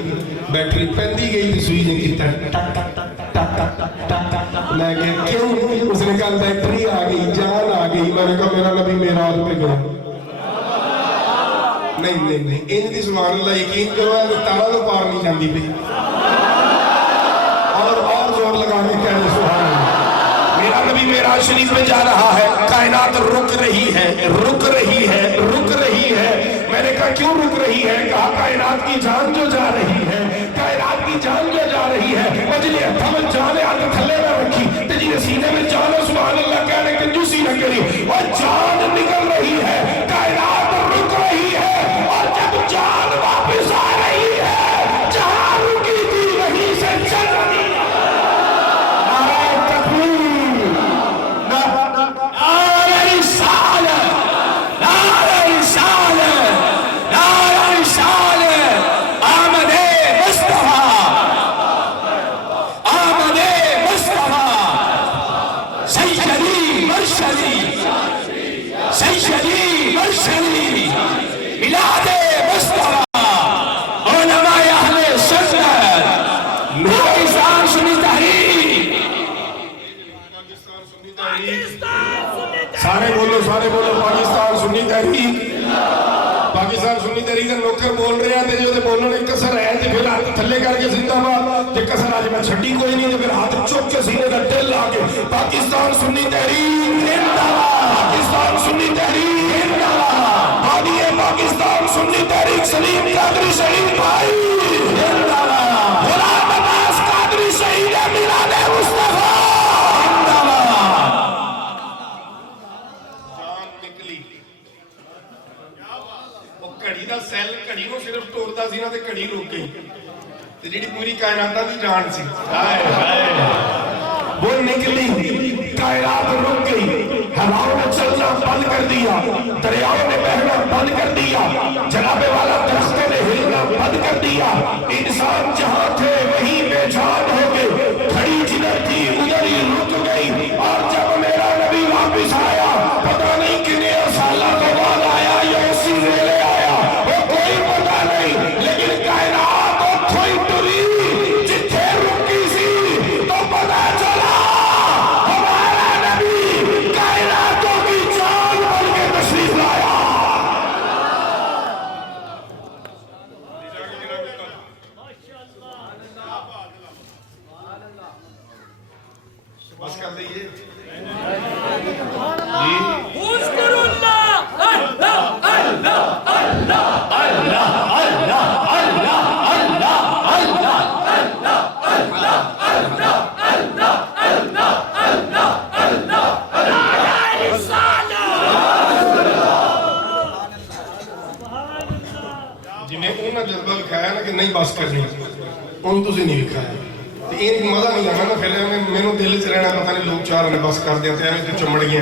بیٹری پہندی گئی رسوئی نے کیتا ٹک ٹک ٹک ٹک ٹک ٹک ٹک، میں کہا کیوں؟ اس نے کہا بیٹری آ گئی، جان آ گئی۔ میں نے کہا میرا نبی معراج پہ گیا۔ نہیں نہیں نہیں، ان دی سبحان اللہ یقین کرو ہے تارا تو پار نہیں جاندی پئی، اور زور لگا کے کہہ دو سبحان اللہ۔ میرا نبی معراج شریف میں جا رہا ہے، کائنات رک رہی ہے، رک رہی ہے، رک رہی ہے۔ میں نے کہا کیوں رک رہی ہے؟ کہا کائنات کی جان جو جا رہی ہے، کائنات کی جان جو جا رہی ہے، وجلی ہتھا میں جان ہاتھ تھلے میں رکھی تے جی سینے میں جان سبحان اللہ کہنے کنجوسی نہ کری، اور جان نکل رہی ہے، کائنات رک رہی ہے، اور جب جان واپس آ رہی ہے جہاں رکی تھی وہیں سے چل رہی ہے۔ نعرہ تکبیر، نعرہ رسالت، نعرہ رسالت، نعرہ رسالت، آمد مصطفیٰ، آمد مصطفیٰ، سیدی مرشدی، سیدی مرشدی، میلاد مصطفیٰ، علماء اہل سنت، پاکستان سنی تحریک۔ سارے بولو پاکستان سنی تحریک، پاکستان سنی تحریک دے نوکر بول رہے ہیں تے جو بولنے نے کسر ہے تے پھر ہاتھ تھلے کر کے زندہ باد تے کسر آج میں چھڈی کوئی نہیں تے پھر ہاتھ چوک کے سینے کا ٹل لا کے پاکستان سنی تحریک زندہ باد، پاکستان سنی تحریک زندہ باد، بادی پاکستان سنی تحریک سلیم قادری شہید بھائی زندہ باد، غلام عباس قادری شہید میلاد مصطفیٰ زندہ باد۔ جان نکلی، وہ گھڑی دا سیل گھڑی نو صرف توڑتا سی نا تے گھڑی رک گئی تے جڑی پوری کائنات دی جان سی وہ نکلی، کائنات رک گئی، ہواؤں نے چلنا بند کر دیا، دریاؤں نے بہنا بند کر دیا، جناب والا درختوں نے ہلنا بند کر دیا، انسان جہاں تھے وہیں بے جان ہو گئے، کھڑی جدھر تھی ادھر ہی رک گئی۔ اور جب میرا نبی واپس آیا پتہ نہیں کتنے سالہ کے بعد آیا یا اسی ویلے آیا وہ کوئی پتہ نہیں، لیکن کائنات اتھوں ہی ٹری ਜਿਵੇਂ ਉਹਨਾਂ ਜਜ਼ਬਾ ਵਿਖਾਇਆ ਨਾ ਕਿ ਨਹੀਂ ਬਸ ਕਰਨੀ, ਉਹਨੂੰ ਤੁਸੀਂ ਨਹੀਂ ਵਿਖਾਇਆ ਤੇ ਇਹ ਮਜ਼ਾ ਨਹੀਂ ਆਣਾ ਨਾ। ਫਿਰ ਮੈਨੂੰ ਦਿਲ 'ਚ ਰਹਿਣਾ ਪਤਾ ਨਹੀਂ ਲੋਕ ਚਾਰ ਨੇ ਬਸ ਕਰਦੇ ਆ ਤੇ ਐਵੇਂ ਤੇ ਚੁੰਮੜ ਗਏ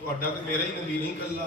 ਤੁਹਾਡਾ ਤੇ ਮੇਰਾ ਹੀ ਨਬੀ ਨਹੀਂ ਕੱਲਾ,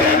3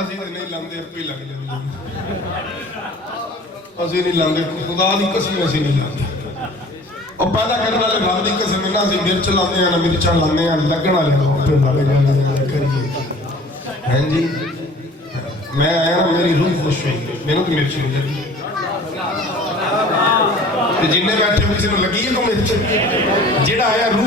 ਅਸੀਂ ਤੇ ਨਹੀਂ ਲਾਉਂਦੇ, ਆਪੇ ਲੱਗ ਜਾਂਦੇ। ਅਸੀਂ ਨਹੀਂ ਲਾਉਂਦੇ, ਖੁਦਾ ਦੀ ਕਸਮ ਅਸੀਂ ਨਹੀਂ ਲਾਉਂਦੇ। ਉਹ ਪੈਦਾ ਕਰਨ ਵਾਲੇ ਰੱਬ ਦੀ ਕਸਮ ਇਹਨਾਂ ਅਸੀਂ ਮਿਰਚ ਲਾਉਂਦੇ ਆ ਨਾ ਮਿਰਚਾਂ ਲਾਉਂਦੇ ਆ, ਲੱਗਣ ਵਾਲੇ ਆਪੇ ਲੱਗ ਜਾਂਦੇ ਕਰੀਏ। ਹਾਂਜੀ ਮੈਂ ਆਇਆ ਨਾ ਮੇਰੀ ਰੂਹ ਖੁਸ਼ ਹੋਈ, ਮੈਨੂੰ ਤਾਂ ਮਿਰਚ ਨਹੀਂ ਲੱਗੀ ਤੇ ਜਿੰਨੇ ਬੈਠੇ ਕਿਸੇ ਨੂੰ ਲੱਗੀ ਹੈ ਕੋ ਮਿਰਚ, ਜਿਹੜਾ ਆਇਆ ਰੂਹ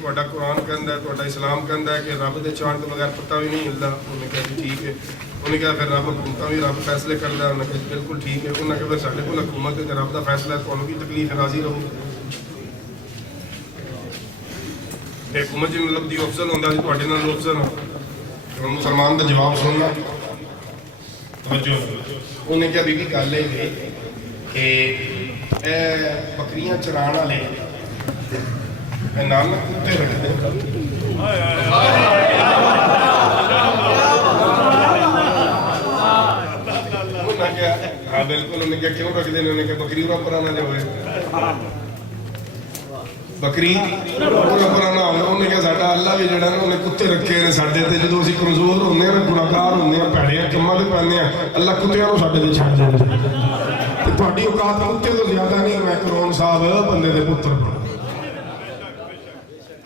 ਤੁਹਾਡਾ ਕੁਰਾਨ ਕਹਿੰਦਾ ਹੈ, ਤੁਹਾਡਾ ਇਸਲਾਮ ਕਹਿੰਦਾ ਹੈ ਕਿ ਰੱਬ ਦੇ ਚਾਹਣ ਤੋਂ ਬਗੈਰ ਪਤਾ ਵੀ ਨਹੀਂ ਹਿਲਦਾ। ਉਹਨੇ ਕਿਹਾ ਜੀ ਠੀਕ ਹੈ। ਉਹਨੇ ਕਿਹਾ ਫਿਰ ਰੱਬ ਹੁਕਮਾਂ ਵੀ ਰੱਬ ਫੈਸਲੇ ਕਰਦਾ। ਉਹਨੇ ਕਿਹਾ ਬਿਲਕੁਲ ਠੀਕ ਹੈ। ਉਹਨਾਂ ਕਿਹਾ ਫਿਰ ਸਾਡੇ ਕੋਲ ਹਕੂਮਤ ਹੈ ਤੇ ਰੱਬ ਦਾ ਫੈਸਲਾ ਹੈ, ਤੁਹਾਨੂੰ ਕੀ ਤਕਲੀਫ ਹੈ, ਰਾਜ਼ੀ ਰਹੋ। ਤੇ ਹਕੂਮਤ ਜੀ ਮਤਲਬ ਦੀ ਅਫਸਰ ਹੁੰਦਾ ਸੀ, ਤੁਹਾਡੇ ਨਾਲ ਅਫਸਰ ਹੁਣ ਮੁਸਲਮਾਨ ਦਾ ਜਵਾਬ ਸੁਣਨਾ ਤਵੱਜੋ। ਉਹਨੇ ਕਿਹਾ ਬੀਬੀ ਗੱਲ ਇਹ ਹੈ ਕਿ ਬੱਕਰੀਆਂ ਚਰਾਉਣ ਵਾਲੇ ਨਾਲ ਕੁੱਤੇ ਰੱਖਦੇ ਉਹਨਾਂ ਕਿਹਾ ਹਾਂ ਬਿਲਕੁਲ। ਉਹਨੇ ਕਿਹਾ ਕਿਉਂ ਰੱਖਦੇ ਨੇ? ਉਹਨੇ ਕਿਹਾ ਬੱਕਰੀ ਉਹਦਾ ਪੁਰਾਣਾ ਜਿਹਾ ਹੋਏ, ਬੱਕਰੀ ਉਹਦਾ ਪੁਰਾਣਾ ਹੋਵੇ। ਉਹਨੇ ਕਿਹਾ ਸਾਡਾ ਅੱਲਾ ਵੀ ਜਿਹੜਾ ਨਾ ਉਹਨੇ ਕੁੱਤੇ ਰੱਖੇ ਨੇ ਸਾਡੇ ਤੇ, ਜਦੋਂ ਅਸੀਂ ਕਮਜ਼ੋਰ ਹੁੰਦੇ ਹਾਂ, ਗੁਨਾਹਗਾਰ ਹੁੰਦੇ ਹਾਂ, ਭੈੜੇ ਕੰਮਾਂ ਤੇ ਪੈਂਦੇ ਹਾਂ, ਅੱਲਾ ਕੁੱਤਿਆਂ ਨੂੰ ਸਾਡੇ ਤੇ ਛੱਡ ਦਿੰਦਾ। ਤੇ ਤੁਹਾਡੀ ਔਕਾਤ ਕੁੱਤੇ ਤੋਂ ਜ਼ਿਆਦਾ ਨਹੀਂ। ਮੈਕਰੋਨ ਸਾਹਿਬ ਬੰਦੇ ਦੇ ਪੁੱਤਰ ਬਣ।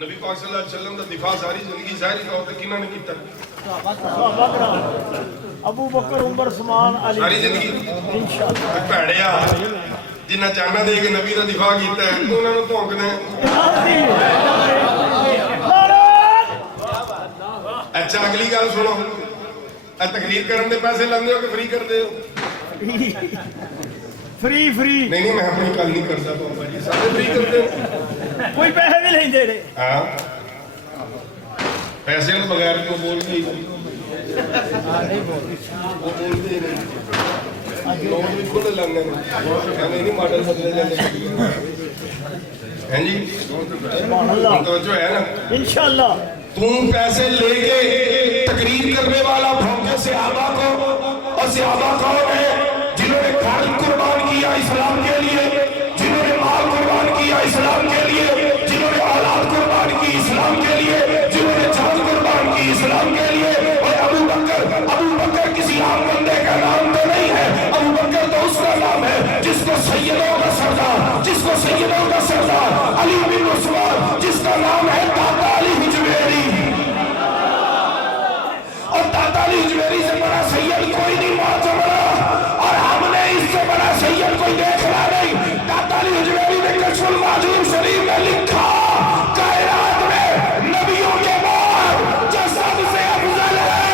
نبی پاک صلی اللہ علیہ وسلم دا دفاع ساری زندگی ظاہری طور تے کینہ نے کیتا صحابہ کرام ابو بکر عمر عثمان علی ساری زندگی انشاءاللہ بھڑیا جنہ جانا دے کے نبی دا دفاع کیتا ہے انہاں نوں بھونکنا اچھا اگلی گل سنو تقریر کرن دے پیسے لیندے ہو کہ فری کردے ہو فری نہیں میں اپنی گل نہیں کردا بابا جی سارے فری کردے ہو کوئی پیسے بھی نہیں دے رہے ہاں پیسے تو بغیر تو بول نہیں وہ بولتے ہی نہیں لوگ بھی کھلے لگنے میں نہیں ماڈل بدلے جانے ہیں جی توجہ ہے نا انشاءاللہ تم پیسے لے کے تقریر کرنے والا بھونکے صحابہ کو، اور صحابہ کون ہے؟ جنہوں نے گھر قربان کیا اسلام کے لیے، جنہوں نے مال قربان کیا اسلام کے لیے، جنہوں نے اولاد قربان کی اسلام کے لیے، جنہوں نے جان قربان کی اسلام کے لیے۔ اور ابو بکر کسی عام بندے کا نام تو نہیں ہے، ابو بکر تو اس کا نام ہے جس کو سیدوں کا سردار علی بن عثمان، جس کا نام ہے داتا علی حجویری، اور داتا علی حجویری سے بڑا سید کوئی نہیں معتبرہ، اور ہم نے اس سے بڑا سید کوئی دیکھنا نہیں۔ داتا علی حجویری نے کشف المعجون شریف میں لکھا کائنات میں نبیوں کے بعد جو سب سے افضل ہے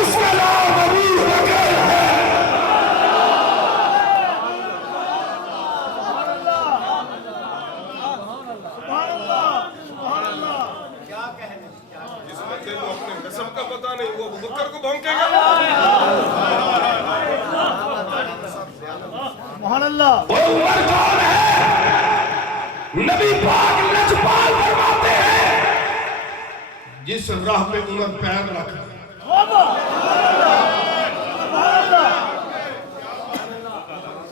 اس کا نام ابو بکر ہے۔ جس بندے کو اپنے نسب کا پتہ نہیں وہ ابو بکر کو بھونکے گا۔ سبحان اللہ۔ وہ عمر کون ہے؟ نبی پاک لجپال فرماتے ہیں جس راہ پہ عمر پیر رکھ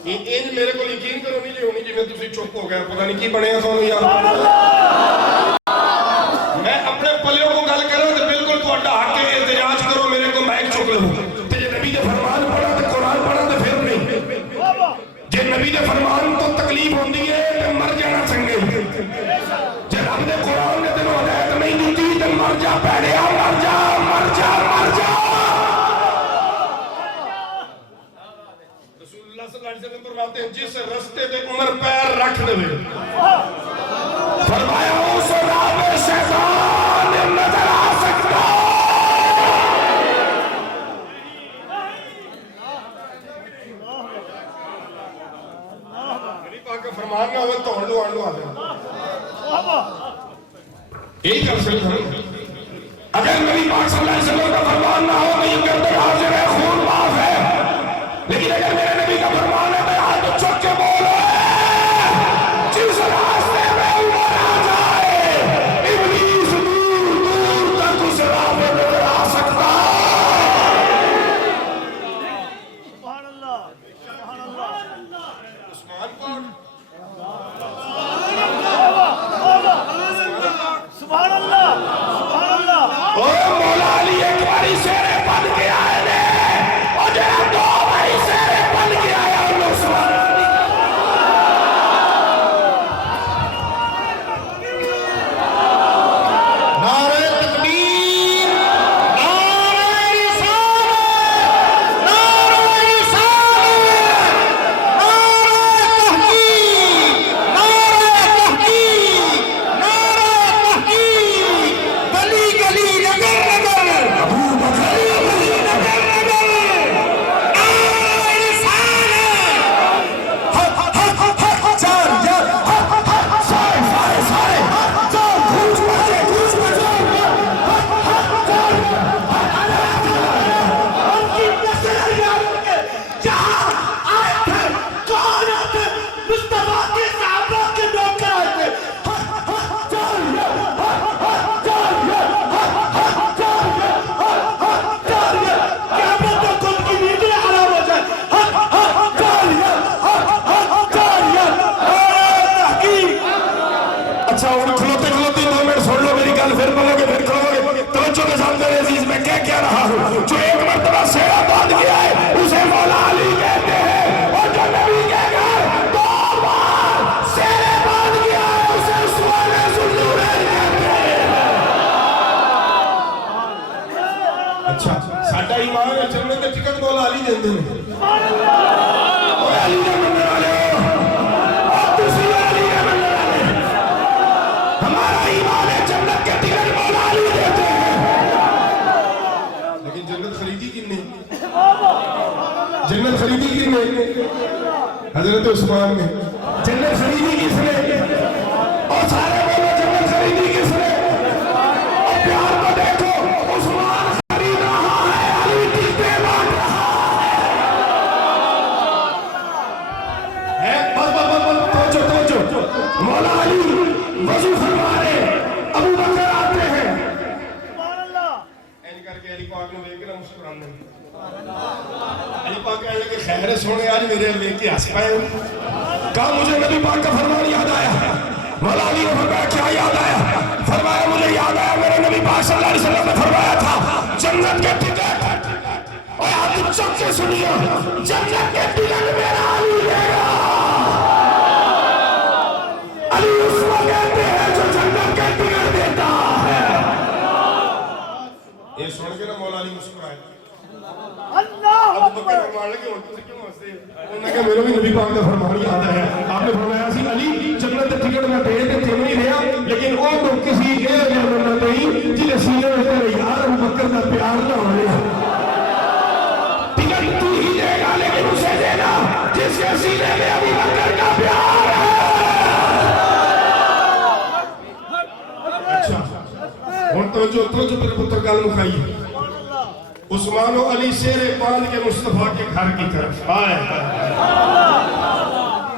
ان میرے کو یقین کرو نہیں جی ہونی جی میں تسی چپ ہو گیا پتہ نہیں کی بنے ہیں سانو یار میں اپنے پلیوں کو گل کروں تو بالکل تو اڈا حق کے احتجاج کرو میرے کو مائک چک لو تے جے نبی دے فرمان پڑھا تے قرآن پڑھا تے پھر نہیں، جے نبی دے فرمان تو تکلیف ہوندی ہے تے مر جانا چنگے، جے رب دے قرآن نے تینوں ہدایت نہیں دیتی تے مر جا پیڑیا، مر جا مر جا مر جا۔ رسول اللہ صلی اللہ علیہ وسلم فرماتے ہیں جس رستے پہ عمر پیر رکھ دے فرمایا اس راہ پہ شیطان نظر آ سکتا۔ نبی پاک کا فرمان نہ ہوئے تو ہنڈو ہنڈو آ جائے یہی کر سکتے ہیں اگر نبی پاک صلی اللہ علیہ وسلم کا فرمان نہ ہو نہیں کرتے حاضر ہے خون معاف ہے، لیکن اگر میرے نبی کا فرمان ہے میں ہاتھ چک کے بولو جس راستے میں عمر آ جائے ابلیس دور دور تک اس راہ میں نظر آ سکتا۔ سبحان اللہ سبحان اللہ عثمان پاک سبحان اللہ سبحان اللہ۔ اور مولا علی ایک باری شیر بن کے آئے نے نہیں دیندے نے اوے علی دے مننے والے اور تسی علی دے مننے والے ہمارا ایمان ہے جنت کے ٹکٹ مولا علی دیتے ہیں لیکن جنت خریدی کن نے جنت خریدی کن نے حضرت عثمان نے جنت خریدی کس نے اور سارے بولو جنت خریدی کس نے اور پیار کو دیکھو عثمان خرید رہا ہے علی ٹکٹیں بانٹ رہا ہے بس توجہ مولا علی وضو فرما رہے ابو بکر آتے ہیں این کر کے علی پاک نے دیکھ کے مسکرانے علی پاک کہنے لگے خیر سونے آج میرے لے کے ہنس پائے کہا مجھے نبی پاک کا فرمان یاد آیا مولا علی نے فرمایا کیا یاد آیا فرمایا مجھے یاد آیا میرے نبی پاک صلی اللہ علیہ وسلم نے فرمایا تھا جنت کے ٹکٹ اور آپ چک کے سنیے جنت کے ٹکٹ میرا علی دے گا علی اس کو کہتے ہیں جو جنت کے ٹکٹ دیتا ہے یہ سن کے نا مولا علی مسکرائے ابو بکر فرمان لگے اور تجھے کیوں ہنستے انہوں نے کہا میرے بھی نبی پاک کا فرمان یاد آیا آپ نے فرمایا سی علی جنت کے ٹکٹ میں دے تے نہیں رہا لیکن وہ تو کسی یہ جنت نہیں جنہیں سینے میں تیرے یار ابو بکر کا پیار نہ ہونے ٹکٹ تو ہی دے گا لیکن اسے دینا جس کے سینے میں ابو بکر کا پیار ہے اچھا ہن توجہ میرے پتر گل مکھائیے عثمان و علی شیر پان کے مصطفیٰ کے گھر کی طرف آئے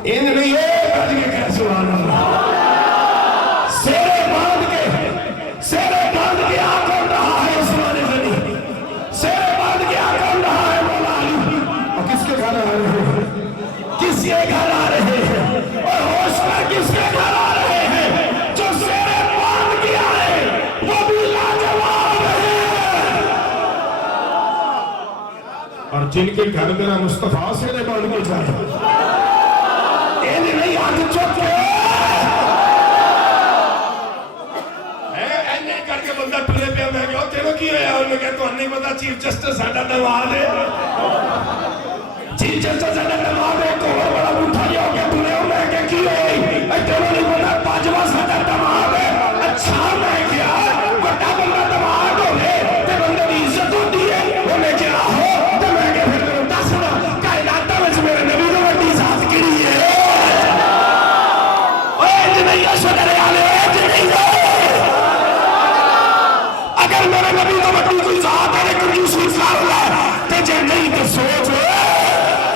ان نہیں ہے بج کے کہہ سبحان اللہ شیر باندھ کے آکر رہا ہے عثمان غنی شیر باندھ کے آکر رہا ہے مولا علی اور کس کے گھر آ رہے ہیں کس کے گھر آ رہے ہیں اور ہوش میں کس کے گھر آ رہے ہیں جو شیر باندھ کے آئے وہ بھی لاجواب ہے اور جن کے گھر میرا مصطفیٰ سے نے بڑھ کے جائے نہیں آج چکے اینے کر کے بندہ ٹرے پہ میں گیا تیرے کی ہے اور میں کہتا تو نہیں پتا چیف جسٹس ساڈا دماد ہے چیف جسٹس ساڈا دماد ہے تو بڑا اٹھا لیا ہو گیا تو نے میں کہ کی ہے تیرے نہیں پتا پانچواں ساڈا دماد ہے اچھا میں کیا بڑا بندہ دماد ہو گئے تے بندے کی عزت ہوتی ہے انہیں کیا ہو تو میں کہ پھر تمہیں دسنا کائنات وچ میرے نبی تو بڑی ذات کیڑی ہے اگر میرے نبی تو بڑی کوئی ذات ہے لیکن یوسف کر رہا ہے تے جے نہیں تو سوچ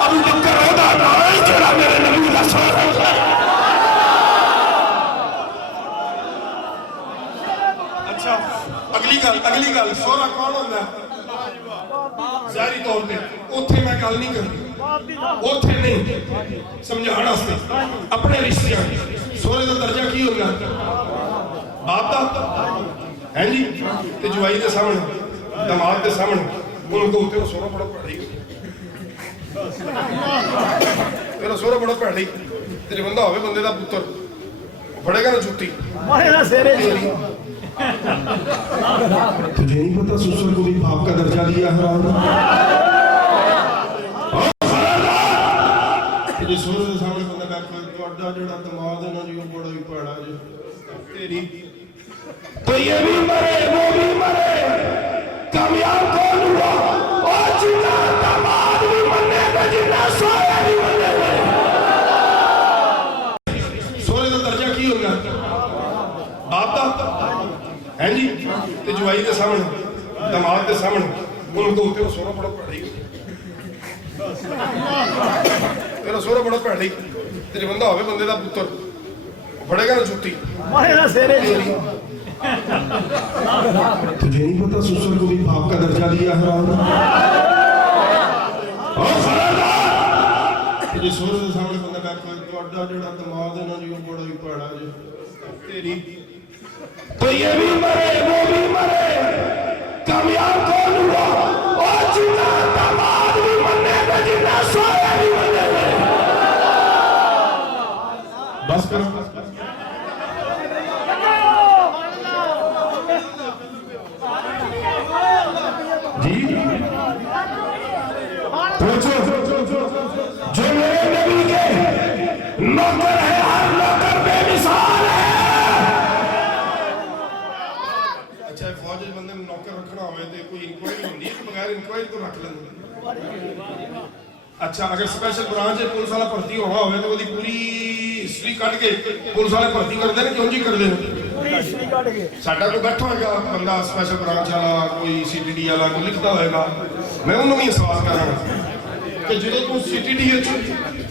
ابو بکر ہودا نہیں جڑا میرے نبی دا سوچ ہے اچھا اگلی گل سونا کون ہوندا ہے ظاہری طور پہ اوتھے میں گل نہیں کرنی اوتھے نہیں سمجھانا واسطے اپنے رشتے سونے کا درجہ کی ہوگا باپ دا ہے جی تے جوائی دے سامنے دماد دے سامنے انہوں کو تے سونا بڑا پڑھائی تیرا سونا بڑا پڑھائی تے بندہ ہوے بندے دا پتر پڑے گا نا چھٹی مارے نا سیرے تجھے نہیں پتا سسر کو بھی باپ کا درجہ دیا ہے تجھے سونے دے سامنے بندہ بیٹھا تہاڈا جڑا دماد ہے نا جی وہ بڑا ہی پڑھا جی تیری تو یہ بھی مرے وہ بھی مرے کامیاب کون ہوا اور جنا دماد بھی مرنے پہ جنا سویا بھی مرنے پہ سونے کا درجہ کی ہوگا باپ دا ہے جی تے جوائی دے سامنے دماد دے سامنے انہوں کو تے سونا بڑا پڑھائی تیرا سونا بڑا پڑھائی تے بندہ ہوے بندے دا پتر پڑے گا نا چھٹی مارے نا سیرے تجھے نہیں پتا سسر کو بھی باپ کا درجہ دیا ہے تجھے سونے دے سامنے بندہ بیٹھا تہاڈا جڑا دماد ہے نا جی وہ بڑا ہی پڑھا جی تیری تو یہ بھی مرے وہ بھی مرے کامیاب کون ہوا اور جنا دماد بھی مرنے پہ جنا سویا بھی مرنے پہ بس کرو جی سوچو جو میرے نبی کے نوکر ہے ہر نوکر بے مثال ہے. اچھا فوج بندے نوکر رکھنا ہوئے تو کوئی انکوائری ہوتی ہے بغیر انکوائری تو رکھ لیں. اچھا اگر سپیشل برانچ پولیس والا بھرتی ہونا ہوئے تو وہ پوری ہسٹری کٹ کے پولیس والے بھرتی کرتے ہیں کیوں جی کرتے ہیں. ساڈا کوئی بیٹھا ہوگا بندہ سپیشل برانچ والا کوئی سی ٹی ڈی والا کوئی لکھتا ہوئے گا میں انہوں بھی سوال کر رہا کہ جدو تم سی ٹی ڈی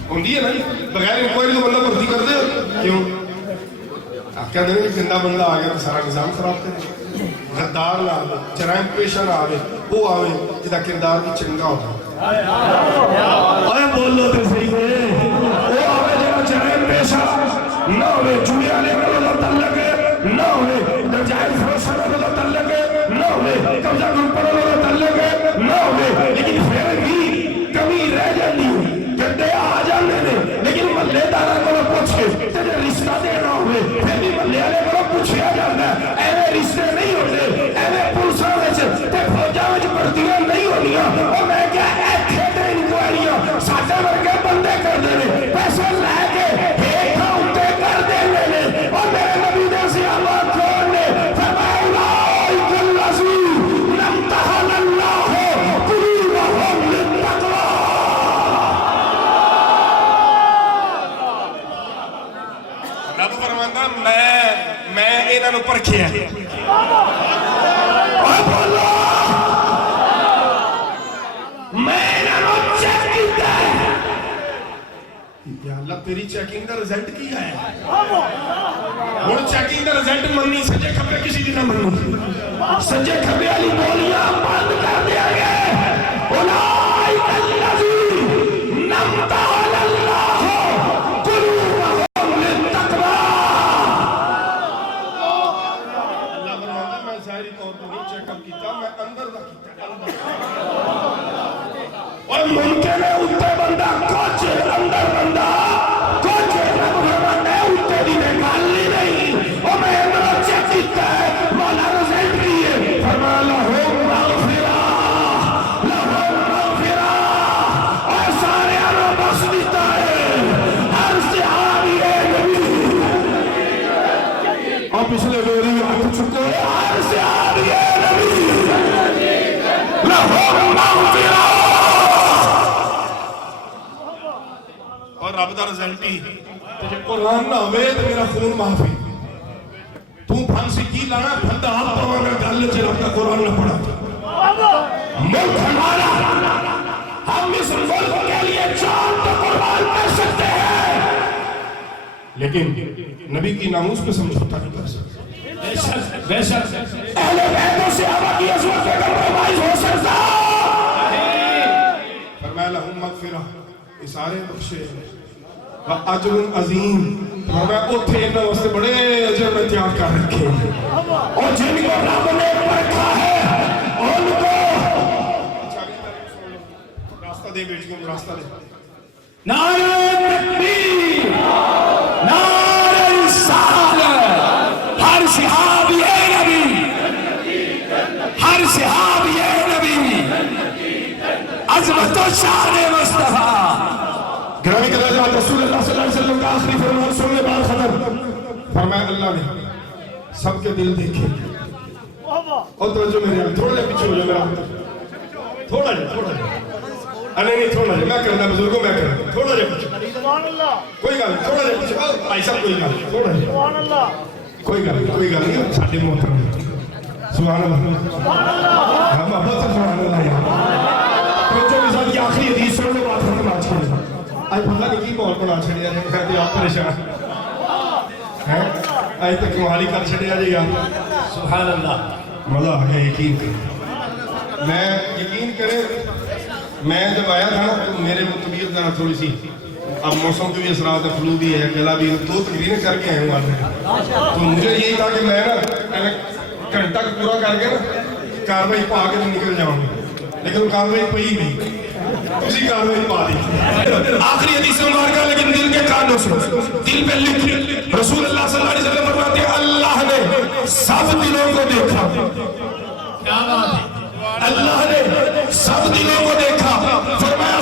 ہوتی ہے نا بغیر انکوائری تو بندہ بھرتی کرتے ہو کیوں. آپ کہتے ہیں کہ گندا بندہ آ گیا تو سارا نظام خراب کرے. غدار نہ آئے جرائم پیشہ نہ آئے وہ آئے جہاں کردار بھی چنگا ہو. بولو تو صحیح ہے وہ آئے جہاں جرائم پیشہ نہ ہوئے چوڑی والے کو تعلق نہ ہوئے ناجائز فروشوں کو تعلق نہ ہوئے قبضہ گروپوں کو تعلق نہ ہوئے لیکن پھر بھی کمی رہ جاتی گڈے آ جاتے ہیں لیکن محلے دار کو پوچھے تیرے رشتہ دینا ہوئے پھر بھی محلے والے کو پوچھا جاتا ہے ایویں رشتے نہیں ہوتے ایویں پولیساں فوجاں بھرتیاں نہیں ہونیاں. اور میں کیا ایتھے انکوائریاں ساڈے ورگے بندے کرتے ہیں پیسے لے کے ہیٹھاں اُتے کر دیندے نے. اور میرے نبی دے صحابہ کون نے فرمایا اولئک الذین امتحن اللہ قلوبہم للتقوی. رب فرماندا میں انہاں نوں پرکھیا. اور بولو میں انہاں نوں چیک کیتا ہے. یا اللہ تیری چیکنگ دا رزلٹ کی آیا ہن چیکنگ دا رزلٹ مننی سجے کھبے کسی دی نہ مننی. سجے کھبے والی بولیاں بند کر دیا گیا. اولئک الذین امتحن اللہ قلوبہم للتقوی. اللہ فرماندا میں ظاہری طور پر نہیں چیک اپ کیتا میں اندر دا کیتا. اور ممکن ہے اتنے بندہ کچھ اندر بندہ کچھ رب فرماتا ہے اتنے دی میں گل ہی نہیں. اور میں اندر چیک کیتا ہے مولا رزلٹ کی ہے فرمایا لہم مغفرہ اور سارے آنوں بخش دیتا ہے. ہر صحابی نبی اور پچھلے میری ہاتھ چکے ہر صحابی نبی لہم مغفرہ. اور رب دا رزلٹ ہی تے جے قرآن نہ ہوئے تے میرا خون معافی. تو پھانسی کی لانا پھندا آپ پڑھا میں گل چ رب کا قرآن نہ پڑھا. ملک ہمارا ہم اس ملک کے لیے جان تو قربان کر سکتے ہیں لیکن نبی کی ناموس پہ سمجھوتا نہیں کر سکتے. بے شک اہل بیت و صحابہ کی عظمت پہ کمپرومائز ہو سکتا. فرمایا لہم مغفرہ سارے بخشے اجر عظیم. فرمایا اوتھے انہاں واسطے بڑے اجر میں تیار کر رکھے ہیں. اور جن کو رب نے پرکھا ہے ان کو راستہ دے بیٹیوں کو راستہ دے. نعرہ تکبیر نعرہ رسالت. ہر صحابی اے نبی ہر صحابی اے نبی عظمت و شان مصطفیٰ. گرامی کے درجات رسول اللہ صلی اللہ علیہ وسلم کا آخری فرمان سننے بعد ختم. فرمایا اللہ نے سب کے دل دیکھے. اور توجہ میرے تھوڑا جا پیچھے ہو جائے میرا تھوڑا جا نہیں تھوڑا جا میں کرنا بزرگوں میں کرنا تھوڑا جا پیچھے کوئی گل تھوڑا جا پیچھے بھائی صاحب کوئی گل تھوڑا جا کوئی گل نہیں ساڈے محترم سبحان اللہ ہم بہت سبحان اللہ یار. توجہ کے ساتھ یہ آخری حدیث سننے بات ختم آج کے آج پتہ نہیں کی ماحول بنا چھڑیا ہے میں آپ پریشان ہیں آج تک کمالی کر چھڑیا جی یار. سبحان اللہ. مزہ آ گیا. یقین کریں میں یقین کریں میں جب آیا تھا نا تو میرے طبیعت ذرا تھوڑی سی اب موسم کے بھی اثرات ہے فلو بھی ہے گلا بھی 2 تقریریں کر کے آئے ہوں تو مجھے یہی تھا کہ میں نا گھنٹہ پورا کر کے نا کاروائی پا کے تو نکل جاؤں گا لیکن وہ کاروائی پئی نہیں اسی کاروائی پا دی. آخری حدیث مبارکہ لیکن دل کے کانوں سے دل پہ لکھ. رسول اللہ صلی اللہ علیہ وسلم فرماتے ہیں اللہ نے سب دلوں کو دیکھا. کیا بات ہے. اللہ نے سب دلوں کو دیکھا. فرمایا